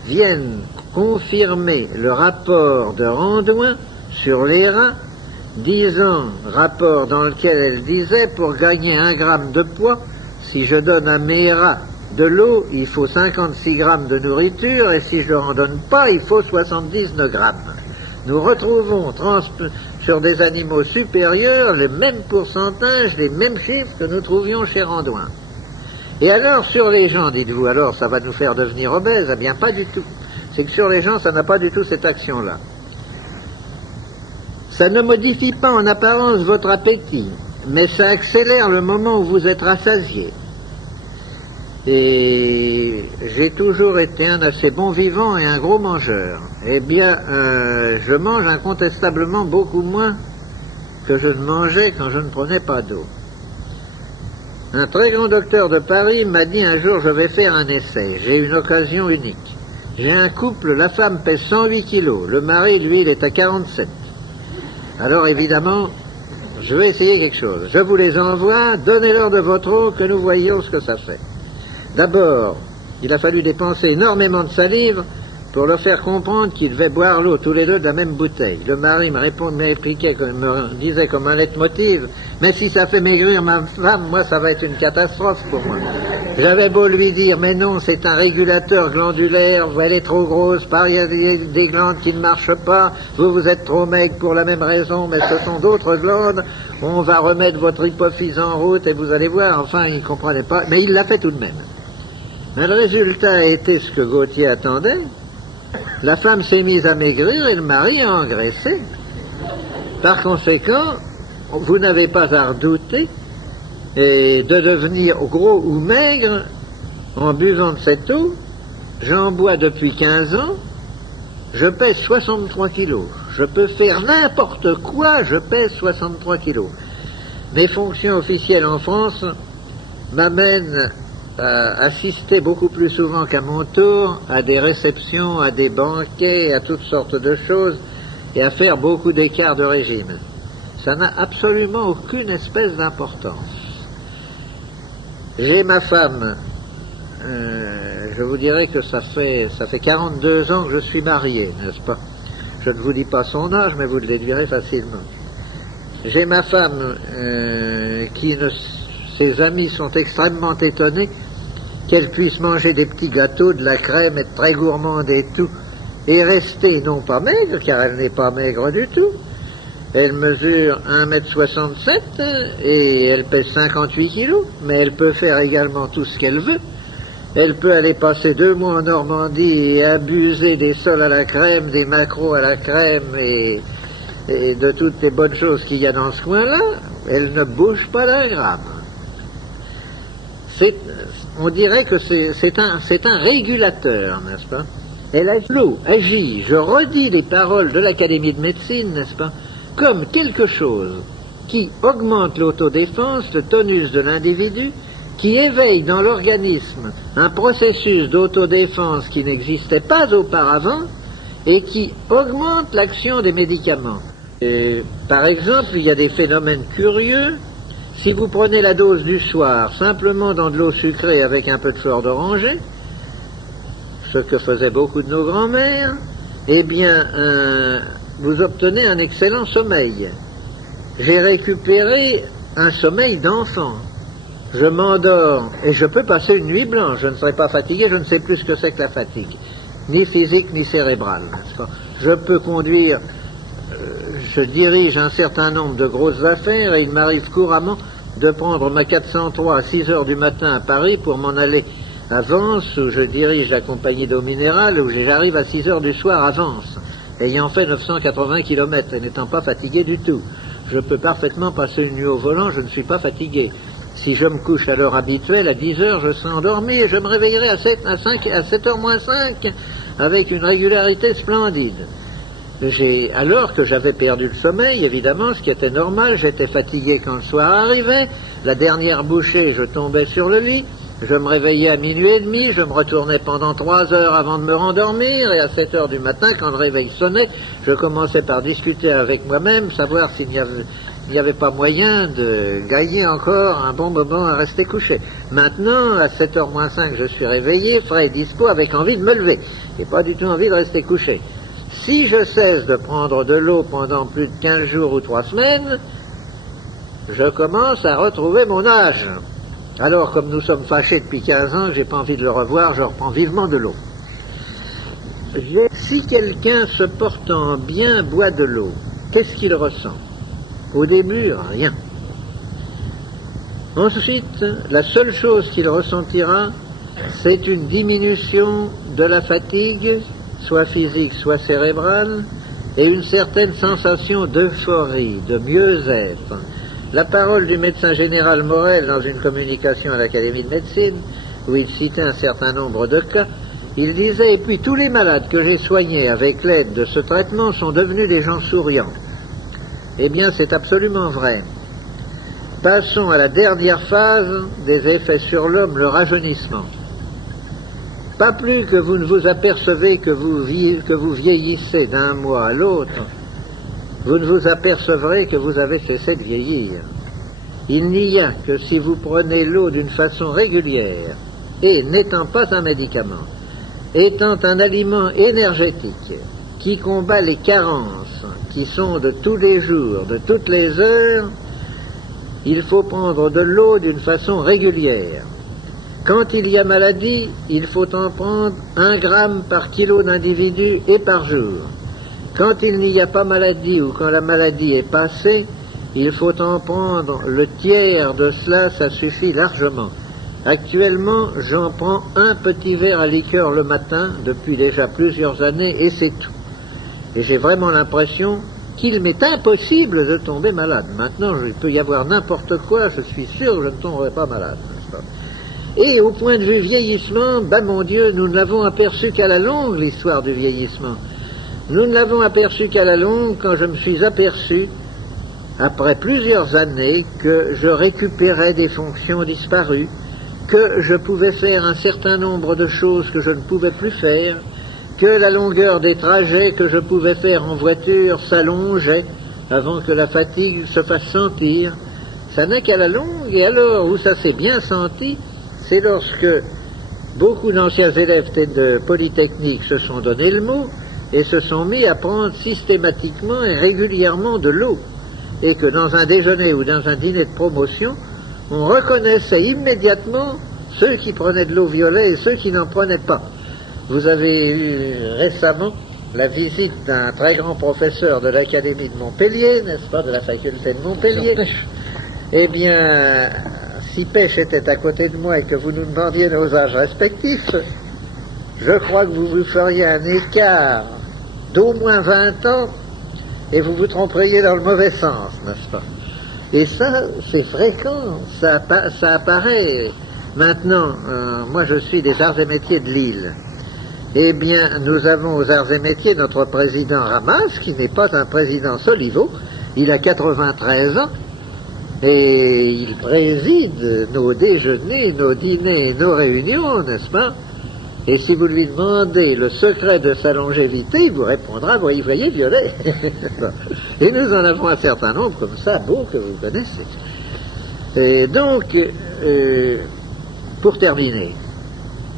viennent confirmer le rapport de Randouin sur les rats, rapport dans lequel elle disait, pour gagner 1 gramme de poids, si je donne à mes rats de l'eau, il faut 56 grammes de nourriture, et si je ne leur en donne pas, il faut 79 grammes. Nous retrouvons sur des animaux supérieurs les mêmes pourcentages, les mêmes chiffres que nous trouvions chez Randouin. Et alors, sur les gens, dites-vous, alors ça va nous faire devenir obèses? Eh bien, pas du tout. C'est que sur les gens, ça n'a pas du tout cette action-là. Ça ne modifie pas en apparence votre appétit, mais ça accélère le moment où vous êtes rassasié. Et j'ai toujours été un assez bon vivant et un gros mangeur. Eh bien, je mange incontestablement beaucoup moins que je ne mangeais quand je ne prenais pas d'eau. Un très grand docteur de Paris m'a dit un jour, je vais faire un essai. J'ai une occasion unique. J'ai un couple, la femme pèse 108 kilos, le mari, lui, il est à 47. Alors évidemment, je vais essayer quelque chose. Je vous les envoie, donnez-leur de votre eau, que nous voyions ce que ça fait. D'abord, il a fallu dépenser énormément de salive pour leur faire comprendre qu'ils devaient boire l'eau tous les 2 de la même bouteille. Le mari me disait comme un leitmotiv, mais si ça fait maigrir ma femme, moi ça va être une catastrophe pour moi. J'avais beau lui dire, mais non, c'est un régulateur glandulaire, elle est trop grosse, il y a des glandes qui ne marchent pas, vous êtes trop maigre pour la même raison, mais ce sont d'autres glandes, on va remettre votre hypophyse en route et vous allez voir, enfin il ne comprenait pas, mais il l'a fait tout de même. Mais le résultat a été ce que Gautier attendait. La femme s'est mise à maigrir et le mari a engraissé. Par conséquent, vous n'avez pas à redouter de devenir gros ou maigre en buvant de cette eau. J'en bois depuis 15 ans, je pèse 63 kilos. Je peux faire n'importe quoi, je pèse 63 kilos. Mes fonctions officielles en France m'amènent à assister beaucoup plus souvent qu'à mon tour à des réceptions, à des banquets, à toutes sortes de choses, et à faire beaucoup d'écarts de régime. Ça n'a absolument aucune espèce d'importance. J'ai ma femme, je vous dirais que ça fait 42 ans que je suis marié, n'est-ce pas? Je ne vous dis pas son âge, mais vous le déduirez facilement. J'ai ma femme ses amis sont extrêmement étonnés qu'elle puisse manger des petits gâteaux, de la crème, être très gourmande et tout, et rester non pas maigre, car elle n'est pas maigre du tout. Elle mesure 1,67 m et elle pèse 58 kilos, mais elle peut faire également tout ce qu'elle veut. Elle peut aller passer 2 mois en Normandie et abuser des sols à la crème, des maquereaux à la crème et de toutes les bonnes choses qu'il y a dans ce coin-là. Elle ne bouge pas d'un gramme. On dirait que c'est un régulateur, n'est-ce pas? L'eau agit, je redis les paroles de l'Académie de médecine, n'est-ce pas, comme quelque chose qui augmente l'autodéfense, le tonus de l'individu, qui éveille dans l'organisme un processus d'autodéfense qui n'existait pas auparavant et qui augmente l'action des médicaments. Par exemple, il y a des phénomènes curieux. Si vous prenez la dose du soir simplement dans de l'eau sucrée avec un peu de fleur d'oranger, ce que faisaient beaucoup de nos grands-mères, eh bien, vous obtenez un excellent sommeil. J'ai récupéré un sommeil d'enfant. Je m'endors et je peux passer une nuit blanche. Je ne serai pas fatigué, je ne sais plus ce que c'est que la fatigue, ni physique ni cérébrale. Je peux conduire, je dirige un certain nombre de grosses affaires et il m'arrive couramment de prendre ma 403 à 6 heures du matin à Paris pour m'en aller à Vence, où je dirige la compagnie d'eau minérale, où j'arrive à 6 heures du soir à Vence, ayant fait 980 km et n'étant pas fatigué du tout. Je peux parfaitement passer une nuit au volant, je ne suis pas fatigué. Si je me couche à l'heure habituelle, à 10 heures, je serai endormi et je me réveillerai à 7h moins 5 avec une régularité splendide. Alors que j'avais perdu le sommeil, évidemment, ce qui était normal, j'étais fatigué quand le soir arrivait, la dernière bouchée, je tombais sur le lit, je me réveillais à minuit et demi, je me retournais pendant 3 heures avant de me rendormir, et à 7 heures du matin, quand le réveil sonnait, je commençais par discuter avec moi-même, savoir s'il n'y avait pas moyen de gagner encore un bon moment à rester couché. Maintenant, à 7h moins 5, je suis réveillé, frais et dispo, avec envie de me lever, et pas du tout envie de rester couché. Si je cesse de prendre de l'eau pendant plus de 15 jours ou 3 semaines, je commence à retrouver mon âge. Alors, comme nous sommes fâchés depuis 15 ans, j'ai pas envie de le revoir, je reprends vivement de l'eau. Si quelqu'un se portant bien boit de l'eau, qu'est-ce qu'il ressent? Au début, rien. Ensuite, la seule chose qu'il ressentira, c'est une diminution de la fatigue, soit physique, soit cérébrale, et une certaine sensation d'euphorie, de mieux-être. La parole du médecin général Morel dans une communication à l'Académie de médecine, où il citait un certain nombre de cas, il disait « Et puis tous les malades que j'ai soignés avec l'aide de ce traitement sont devenus des gens souriants. » Eh bien, c'est absolument vrai. Passons à la dernière phase des effets sur l'homme, le rajeunissement. Pas plus que vous ne vous apercevez que vous vieillissez d'un mois à l'autre, vous ne vous apercevrez que vous avez cessé de vieillir. Il n'y a que si vous prenez l'eau d'une façon régulière, et n'étant pas un médicament, étant un aliment énergétique qui combat les carences qui sont de tous les jours, de toutes les heures, il faut prendre de l'eau d'une façon régulière. Quand il y a maladie, il faut en prendre 1 gramme par kilo d'individu et par jour. Quand il n'y a pas maladie ou quand la maladie est passée, il faut en prendre le tiers de cela, ça suffit largement. Actuellement, j'en prends 1 petit verre à liqueur le matin depuis déjà plusieurs années et c'est tout. Et j'ai vraiment l'impression qu'il m'est impossible de tomber malade. Maintenant, il peut y avoir n'importe quoi, je suis sûr que je ne tomberai pas malade. Et au point de vue vieillissement, ben mon Dieu, nous ne l'avons aperçu qu'à la longue, l'histoire du vieillissement. Nous ne l'avons aperçu qu'à la longue quand je me suis aperçu, après plusieurs années, que je récupérais des fonctions disparues, que je pouvais faire un certain nombre de choses que je ne pouvais plus faire, que la longueur des trajets que je pouvais faire en voiture s'allongeait avant que la fatigue se fasse sentir. Ça n'est qu'à la longue, et alors où ça s'est bien senti, c'est lorsque beaucoup d'anciens élèves de Polytechnique se sont donné le mot et se sont mis à prendre systématiquement et régulièrement de l'eau, et que dans un déjeuner ou dans un dîner de promotion, on reconnaissait immédiatement ceux qui prenaient de l'eau violet et ceux qui n'en prenaient pas. Vous avez eu récemment la visite d'un très grand professeur de l'Académie de Montpellier, n'est-ce pas, de la faculté de Montpellier. Eh bien, si Pêche était à côté de moi et que vous nous demandiez nos âges respectifs, je crois que vous vous feriez un écart d'au moins 20 ans et vous vous tromperiez dans le mauvais sens, n'est-ce pas? Et ça, c'est fréquent, ça apparaît. Maintenant, moi je suis des arts et métiers de Lille. Eh bien, nous avons aux arts et métiers notre président Ramas, qui n'est pas un président Soliveau, il a 93 ans, et il préside nos déjeuners, nos dîners, nos réunions, n'est-ce pas? Et si vous lui demandez le secret de sa longévité, il vous répondra, vous voyez, violet. Et nous en avons un certain nombre comme ça, beaux que vous connaissez. Et donc, pour terminer,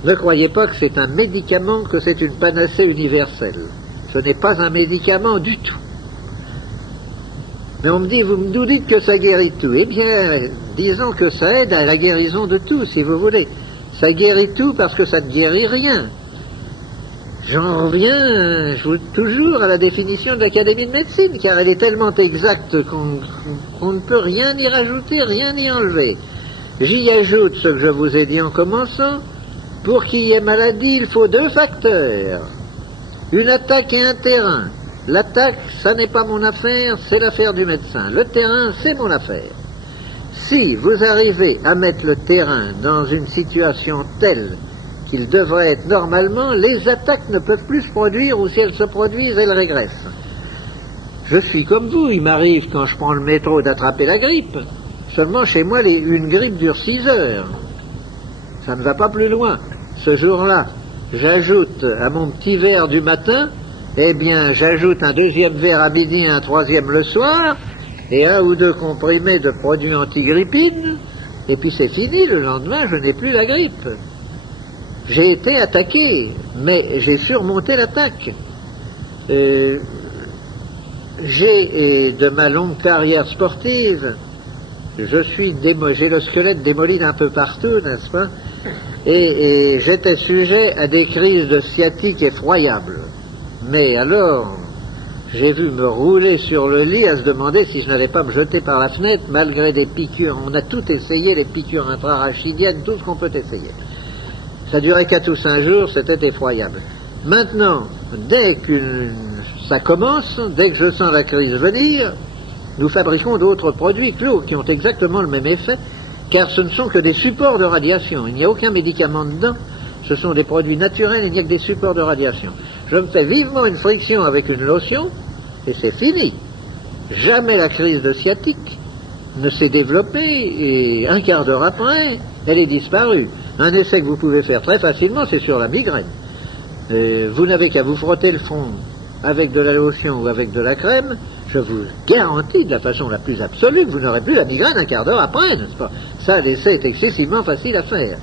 Ne croyez pas que c'est un médicament, que c'est une panacée universelle. Ce n'est pas un médicament du tout. Mais on me dit, vous nous dites que ça guérit tout. Eh bien, disons que ça aide à la guérison de tout, si vous voulez. Ça guérit tout parce que ça ne guérit rien. J'en reviens toujours à la définition de l'Académie de médecine, car elle est tellement exacte qu'on ne peut rien y rajouter, rien y enlever. J'y ajoute ce que je vous ai dit en commençant. Pour qu'il y ait maladie, il faut 2 facteurs. Une attaque et un terrain. L'attaque, ça n'est pas mon affaire, c'est l'affaire du médecin. Le terrain, c'est mon affaire. Si vous arrivez à mettre le terrain dans une situation telle qu'il devrait être normalement, les attaques ne peuvent plus se produire, ou si elles se produisent, elles régressent. Je suis comme vous, il m'arrive quand je prends le métro d'attraper la grippe. Seulement chez moi, une grippe dure 6 heures. Ça ne va pas plus loin. Ce jour-là, j'ajoute à mon petit verre du matin, eh bien, j'ajoute un 2e verre à midi et un 3e le soir, et 1 ou 2 comprimés de produits antigrippines, et puis c'est fini, le lendemain, je n'ai plus la grippe. J'ai été attaqué, mais j'ai surmonté l'attaque. J'ai, de ma longue carrière sportive, j'ai le squelette démoli d'un peu partout, n'est-ce pas? Et j'étais sujet à des crises de sciatique effroyables. Mais alors, j'ai vu me rouler sur le lit à se demander si je n'allais pas me jeter par la fenêtre, malgré des piqûres. On a tout essayé, les piqûres intrarachidiennes, tout ce qu'on peut essayer. Ça durait 4 ou 5 jours, c'était effroyable. Maintenant, dès que ça commence, dès que je sens la crise venir, nous fabriquons d'autres produits clos qui ont exactement le même effet, car ce ne sont que des supports de radiation. Il n'y a aucun médicament dedans, ce sont des produits naturels, il n'y a que des supports de radiation. Je me fais vivement une friction avec une lotion, et c'est fini. Jamais la crise de sciatique ne s'est développée, et un quart d'heure après, elle est disparue. Un essai que vous pouvez faire très facilement, c'est sur la migraine. Vous n'avez qu'à vous frotter le front avec de la lotion ou avec de la crème, je vous garantis de la façon la plus absolue que vous n'aurez plus la migraine un quart d'heure après, n'est-ce pas? Ça, l'essai est excessivement facile à faire.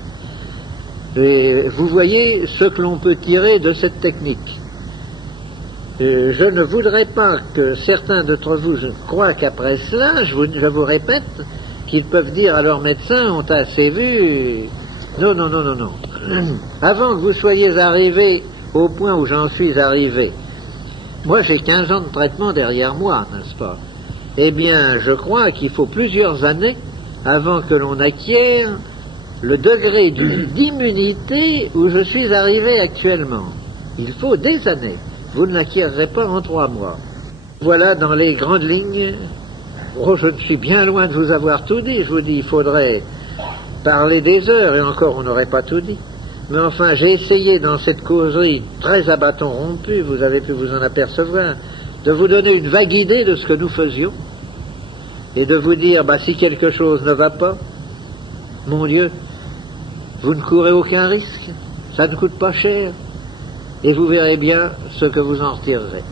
Et vous voyez ce que l'on peut tirer de cette technique. Je ne voudrais pas que certains d'entre vous croient qu'après cela, je vous répète, qu'ils peuvent dire à leur médecin, on t'a assez vu. Non, non, non, non, non. Avant que vous soyez arrivés au point où j'en suis arrivé, moi j'ai 15 ans de traitement derrière moi, n'est-ce pas? Eh bien, je crois qu'il faut plusieurs années avant que l'on acquiert le degré d'immunité où je suis arrivé actuellement. Il faut des années. Vous ne l'acquierrez pas en 3 mois. Voilà dans les grandes lignes. Oh, je ne suis bien loin de vous avoir tout dit. Je vous dis, il faudrait parler des heures, et encore on n'aurait pas tout dit. Mais enfin, j'ai essayé dans cette causerie très à bâton rompu, vous avez pu vous en apercevoir, de vous donner une vague idée de ce que nous faisions, et de vous dire, si quelque chose ne va pas, mon Dieu, vous ne courez aucun risque, ça ne coûte pas cher, et vous verrez bien ce que vous en retirerez.